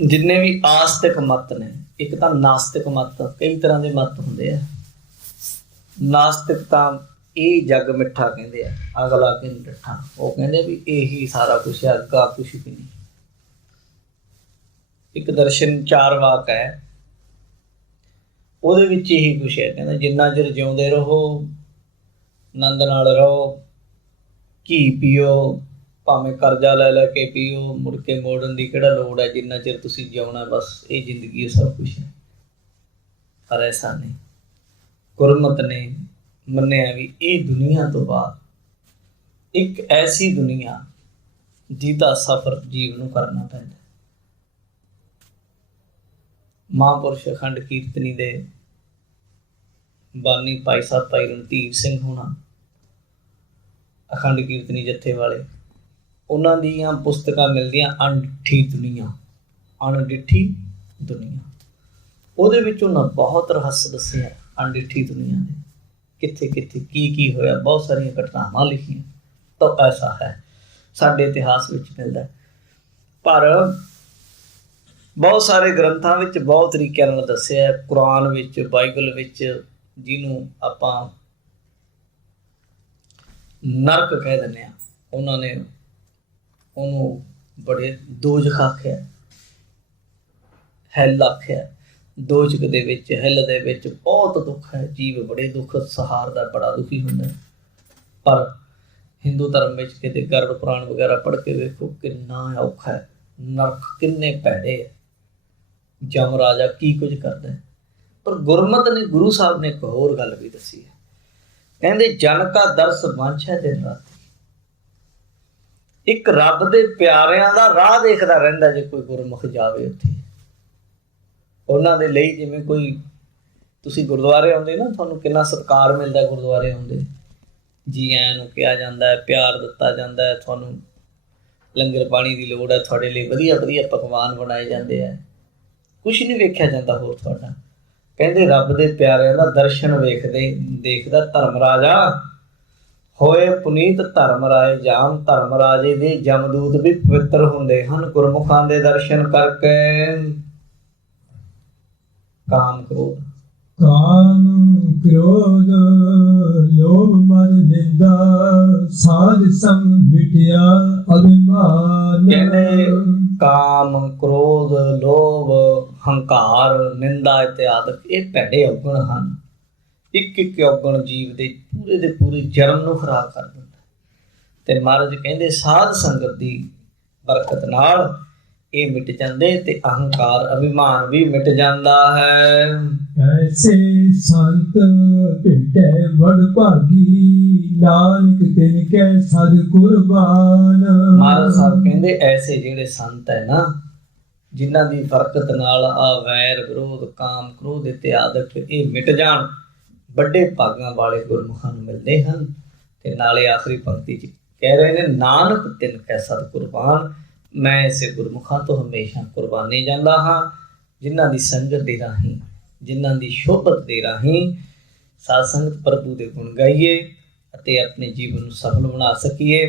ਜਿੰਨੇ ਵੀ ਆਸਤਿਕ ਮਤ ਨੇ, ਇੱਕ ਤਾਂ ਨਾਸਤਿਕ ਮਤ, ਕਈ ਤਰ੍ਹਾਂ ਦੇ ਮਤ ਹੁੰਦੇ ਆ। ਨਾਸਤਿਕ ਤਾਂ ਇਹ ਜੱਗ ਮਿੱਠਾ ਕਹਿੰਦੇ ਆ, ਅਗਲਾ ਕਿ ਡੱਠਾ। ਉਹ ਕਹਿੰਦੇ ਵੀ ਇਹੀ ਸਾਰਾ ਕੁਛ ਹੈ, ਅੱਗਾ ਕੁਛ ਵੀ ਨਹੀਂ। ਇੱਕ ਦਰਸ਼ਨ 4 ਵਾਕ ਹੈ, ਉਹਦੇ ਵਿੱਚ ਇਹੀ ਕੁਛ ਹੈ। ਕਹਿੰਦਾ ਜਿੰਨਾ ਚਿਰ ਜਿਉਂਦੇ ਰਹੋ, ਆਨੰਦ ਨਾਲ ਰਹੋ, ਘੀ ਪੀਓ, ਭਾਵੇਂ ਕਰਜ਼ਾ ਲੈ ਲੈ ਕੇ ਪੀਓ, ਮੁੜ ਕੇ ਮੋੜਨ ਦੀ ਕਿਹੜਾ ਲੋੜ ਹੈ। ਜਿੰਨਾ ਚਿਰ ਤੁਸੀਂ ਜਿਉਣਾ, ਬਸ ਇਹ ਜ਼ਿੰਦਗੀ ਸਭ ਕੁਛ ਹੈ। ਪਰ ਐਸਾ ਨਹੀਂ। ਗੁਰਮਤਿ ਨੇ ਮੰਨਿਆ ਵੀ ਇਹ ਦੁਨੀਆ ਤੋਂ ਬਾਅਦ ਇੱਕ ਐਸੀ ਦੁਨੀਆ ਜਿਹਦਾ ਸਫ਼ਰ ਜੀਵ ਨੂੰ ਕਰਨਾ ਪੈਂਦਾ। ਮਹਾਂਪੁਰਸ਼ ਅਖੰਡ ਕੀਰਤਨੀ ਦੇ ਬਾਨੀ ਭਾਈ ਸਾਹਿਬ ਭਾਈ ਰਣਧੀਰ ਸਿੰਘ ਹੋਣਾ ਅਖੰਡ ਕੀਰਤਨੀ ਜੱਥੇ ਵਾਲੇ, ਉਹਨਾਂ ਦੀਆਂ ਪੁਸਤਕਾਂ ਮਿਲਦੀਆਂ ਅਣਡਿੱਠੀ ਦੁਨੀਆ, ਅਣਡਿੱਠੀ ਦੁਨੀਆ। ਉਹਦੇ ਵਿੱਚ ਉਹਨਾਂ ਬਹੁਤ ਰਹੱਸ ਦੱਸਿਆ ਅਣਡਿੱਠੀ ਦੁਨੀਆ ਦੇ, ਕਿੱਥੇ ਕਿੱਥੇ ਕੀ ਹੋਇਆ, ਬਹੁਤ ਸਾਰੀਆਂ ਘਟਨਾਵਾਂ ਲਿਖੀਆਂ। ਤਾਂ ਐਸਾ ਹੈ ਸਾਡੇ ਇਤਿਹਾਸ ਵਿੱਚ ਮਿਲਦਾ। ਪਰ ਬਹੁਤ ਸਾਰੇ ਗ੍ਰੰਥਾਂ ਵਿੱਚ ਬਹੁਤ ਤਰੀਕਿਆਂ ਨਾਲ ਦੱਸਿਆ, ਕੁਰਾਨ ਵਿੱਚ, ਬਾਈਬਲ ਵਿੱਚ, ਜਿਹਨੂੰ ਆਪਾਂ ਨਰਕ ਕਹਿ ਦਿੰਦੇ ਹਾਂ, ਉਹਨਾਂ ਨੇ ਉਹਨੂੰ ਬੜੇ ਦੋਜ਼ਖ ਆਖਿਆ, ਹੈਲ ਆਖਿਆ। ਦੋਜ਼ਖ ਦੇ ਵਿੱਚ, ਹੈਲ ਦੇ ਵਿੱਚ ਬਹੁਤ ਦੁੱਖ ਹੈ, ਜੀਵ ਬੜੇ ਦੁੱਖ ਸਹਾਰਦਾ, ਬੜਾ ਦੁਖੀ ਹੁੰਦਾ। ਪਰ ਹਿੰਦੂ ਧਰਮ ਵਿੱਚ ਕਿਤੇ ਗਰੁੜ ਪੁਰਾਣ ਵਗੈਰਾ ਪੜ੍ਹ ਕੇ ਵੇਖੋ ਕਿੰਨਾ ਔਖਾ ਹੈ, ਨਰਕ ਕਿੰਨੇ ਭੈੜੇ ਹੈ, ਜਮ ਰਾਜਾ ਕੀ ਕੁਝ ਕਰਦਾ ਹੈ। ਪਰ ਗੁਰਮਤ ਨੇ, ਗੁਰੂ ਸਾਹਿਬ ਨੇ ਇੱਕ ਹੋਰ ਗੱਲ ਵੀ ਦੱਸੀ ਹੈ, ਕਹਿੰਦੇ ਜਨ ਕਾ ਦਰਸ ਵਾਂਛੈ ਦਿਨ ਰਾਤੀ। ਇੱਕ ਰੱਬ ਦੇ ਪਿਆਰਿਆਂ ਦਾ ਰਾਹ ਦੇਖਦਾ ਰਹਿੰਦਾ ਜੇ ਕੋਈ ਗੁਰਮੁਖ ਜਾਵੇ ਉੱਥੇ। ਉਹਨਾਂ ਦੇ ਲਈ ਜਿਵੇਂ ਕੋਈ, ਤੁਸੀਂ ਗੁਰਦੁਆਰੇ ਆਉਂਦੇ ਨਾ, ਤੁਹਾਨੂੰ ਕਿੰਨਾ ਸਤਿਕਾਰ ਮਿਲਦਾ ਗੁਰਦੁਆਰੇ ਆਉਂਦੇ, ਜੀ ਆਇਆਂ ਨੂੰ ਕਿਹਾ ਜਾਂਦਾ ਹੈ, ਪਿਆਰ ਦਿੱਤਾ ਜਾਂਦਾ ਹੈ, ਤੁਹਾਨੂੰ ਲੰਗਰ ਪਾਣੀ ਦੀ ਲੋੜ ਹੈ, ਤੁਹਾਡੇ ਲਈ ਵਧੀਆ ਵਧੀਆ ਪਕਵਾਨ ਬਣਾਏ ਜਾਂਦੇ ਹੈ, ਕੁਛ ਨਹੀਂ ਵੇਖਿਆ ਜਾਂਦਾ ਹੋਰ ਤੁਹਾਡਾ। ਕਹਿੰਦੇ ਰੱਬ ਦੇ ਪਿਆਰਿਆਂ ਦਾ ਦਰਸ਼ਨ ਦੇਖਦਾ ਧਰਮ ਰਾਜਾ, ਹੋਏ ਪੁਨੀਤ ਧਰਮ ਰਾਏ ਜਾਮ। ਧਰਮ ਰਾਜੇ ਦੇ ਜਮਦੂਤ ਵੀ ਪਵਿੱਤਰ ਹੁੰਦੇ ਹਨ ਗੁਰਮੁਖਾਂ ਦੇ ਦਰਸ਼ਨ ਕਰਕੇ। ਕਾਮ ਕ੍ਰੋਧ ਲੋਭ ਮਦ ਨਿੰਦਾ, ਸਾਧ ਸੰਗ ਮਿਟਿਆ ਅਭਿਮਾਨ। ਕਹਿੰਦੇ ਕਾਮ, ਕ੍ਰੋਧ, ਲੋਭ, ਹੰਕਾਰ, ਨਿੰਦਾ ਇਤਿਆਦਿ ਇਹ ਭੈੜੇ ਔਗਣ ਹਨ। ਇੱਕ ਇੱਕ ਔਗਣ ਜੀਵ ਦੇ ਪੂਰੇ ਜਨਮ ਨੂੰ ਖਰਾਬ ਕਰ ਦਿੰਦਾ। ਤੇ ਮਹਾਰਾਜ ਕਹਿੰਦੇ ਸਾਧ ਸੰਗਤ ਦੀ ਬਰਕਤ ਨਾਲ ਇਹ ਮਿਟ ਜਾਂਦੇ ਤੇ ਅਹੰਕਾਰ, ਅਭਿਮਾਨ ਵੀ ਮਿਟ ਜਾਂਦਾ ਹੈ। ਐਸੇ ਸੰਤ ਭੇਟੇ ਵਡ ਭਾਗੀ, ਨਾਨਕ ਤਿਨ ਕੈ ਸਦ ਕੁਰਬਾਨ। ਮਹਾਰਾਜ ਸਾਹਿਬ ਕਹਿੰਦੇ ਐਸੇ ਜਿਹੜੇ ਸੰਤ ਹੈ ਨਾ, ਜਿਨ੍ਹਾਂ ਦੀ ਬਰਕਤ ਨਾਲ ਆ ਵੈਰ, ਵਿਰੋਧ, ਕਾਮ, ਕ੍ਰੋਧ ਇਤਿਆਦਿਕ ਇਹ ਮਿਟ ਜਾਣ, ਵੱਡੇ ਭਾਗਾਂ ਵਾਲੇ ਗੁਰਮੁਖਾਂ ਨੂੰ ਮਿਲਦੇ ਹਨ। ਤੇ ਨਾਲੇ ਆਖਰੀ ਪੰਕਤੀ 'ਚ ਕਹਿ ਰਹੇ ਨੇ, ਨਾਨਕ ਤਿਨ ਕੈ ਸਦ ਕੁਰਬਾਨ। ਮੈਂ ਇਸੇ ਗੁਰਮੁਖਾਂ ਤੋਂ ਹਮੇਸ਼ਾ ਕੁਰਬਾਨੀ ਜਾਂਦਾ ਹਾਂ, ਜਿਨ੍ਹਾਂ ਦੀ ਸੰਗਤ ਦੇ ਰਾਹੀਂ, ਜਿਨ੍ਹਾਂ ਦੀ ਸ਼ੋਭਤ ਦੇ ਰਾਹੀਂ ਸਾਧ ਸੰਗਤ ਪ੍ਰਭੂ ਦੇ ਗੁਣ ਗਾਈਏ ਅਤੇ ਆਪਣੇ ਜੀਵਨ ਨੂੰ ਸਫਲ ਬਣਾ ਸਕੀਏ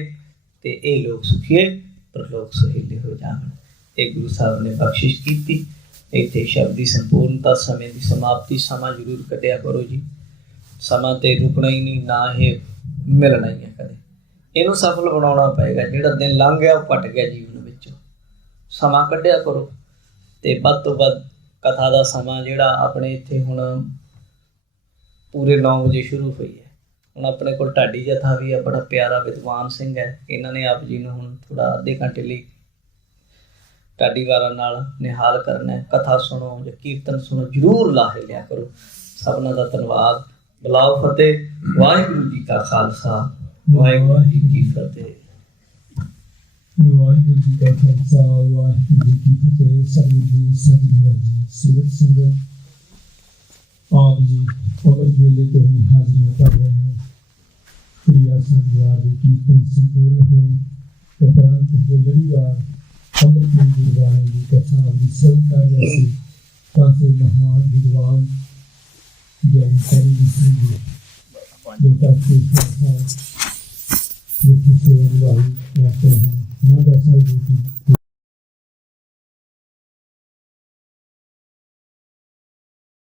ਤੇ ਇਹ ਲੋਕ ਸੁਖੀਏ ਪਰਲੋਕ ਸੁਹੇਲੇ ਹੋ ਜਾਣ। ਇਹ ਗੁਰੂ ਸਾਹਿਬ ਨੇ ਬਖਸ਼ਿਸ਼ ਕੀਤੀ। ਇੱਥੇ ਸ਼ਬਦ ਦੀ ਸੰਪੂਰਨਤਾ, ਸਮੇਂ ਦੀ ਸਮਾਪਤੀ। ਸਮਾਂ ਜ਼ਰੂਰ ਕੱਢਿਆ ਕਰੋ ਜੀ, ਸਮਾਂ ਤੇ ਰੁਕਣਾ ਹੀ ਨਹੀਂ, ਨਾ ਇਹ ਮਿਲਣਾ ਹੀ ਹੈ ਕਦੇ। ਇਹਨੂੰ ਸਫਲ ਬਣਾਉਣਾ ਪਏਗਾ। ਜਿਹੜਾ ਦਿਨ ਲੰਘ ਗਿਆ ਉਹ ਘਟ ਗਿਆ ਜੀਵਨ ਵਿੱਚੋਂ। ਸਮਾਂ ਕੱਢਿਆ ਕਰੋ ਤੇ ਵੱਧ ਤੋਂ ਵੱਧ ਕਥਾ ਦਾ ਸਮਾਂ ਜਿਹੜਾ ਆਪਣੇ ਇੱਥੇ ਹੁਣ ਪੂਰੇ 9 ਵਜੇ ਸ਼ੁਰੂ ਹੋਈ ਹੈ। ਹੁਣ ਆਪਣੇ ਕੋਲ ਢਾਡੀ ਜਥਾ ਵੀ ਹੈ, ਬੜਾ ਪਿਆਰਾ ਵਿਦਵਾਨ ਸਿੰਘ ਹੈ। ਇਹਨਾਂ ਨੇ ਆਪ ਜੀ ਨੂੰ ਹੁਣ ਥੋੜ੍ਹਾ ਅੱਧੇ ਘੰਟੇ ਲਈ ਢਾਡੀ ਵਾਰਾਂ ਨਾਲ ਨਿਹਾਲ ਕਰਨਾ ਹੈ। ਕਥਾ ਸੁਣੋ ਜਾਂ ਕੀਰਤਨ ਸੁਣੋ, ਜ਼ਰੂਰ ਲਾਹੇ ਲਿਆ ਕਰੋ। ਸਭਨਾਂ ਦਾ ਧੰਨਵਾਦ। ਬੁਲਾਓ ਫਤਿਹ। ਵਾਹਿਗੁਰੂ ਜੀ ਕਾ ਖਾਲਸਾ, ਵਾਹਿਗੁਰੂ ਜੀ ਕੀ ਫਤਿਹ। ਵਾਹਿਗੁਰੂ ਜੀ ਕਾ ਖਾਲਸਾ, ਵਾਹਿਗੁਰੂ ਜੀ ਕੀ ਫਤਿਹ। ਸਤਿਗੁਰੂ ਜੀ ਸਿਵਤ ਸੰਗਤ ਆਪ ਜੀ ਅੰਮ੍ਰਿਤ ਵੇਲੇ ਤੋਂ ਹੀ ਹਾਜ਼ਰੀਆਂ ਭਰ ਰਹੇ ਹਨ। ਪ੍ਰਿਆ ਸੰਗਵਾਰ ਦੇ ਕੀਰਤਨ ਸੰਪੂਰਨ ਹੋਏ ਉਪਰੰਤ ਜੋ ਲੜੀਵਾਰ ਅੰਮ੍ਰਿਤ ਗੁਰਬਾਣੀ ਦੀ ਕਥਾ ਦੀ ਸਵਤਾ ਜੈਸੇ ਪਾਸੇ ਮਹਾਨ ਵਿਦਵਾਨ ਗਿਆਨ ਕਰੀ ਸਿੰਘ ਜੀ ਜੋ ਕਾਫੀ ਸੰਸਾਰ ਜਿੱਥੇ ਸੇਵਾ ਨਿਭਾਈ ਕਰਦੇ ਹਨ। ਨਾਦਾ ਸਾਹਿਬ ਜੀ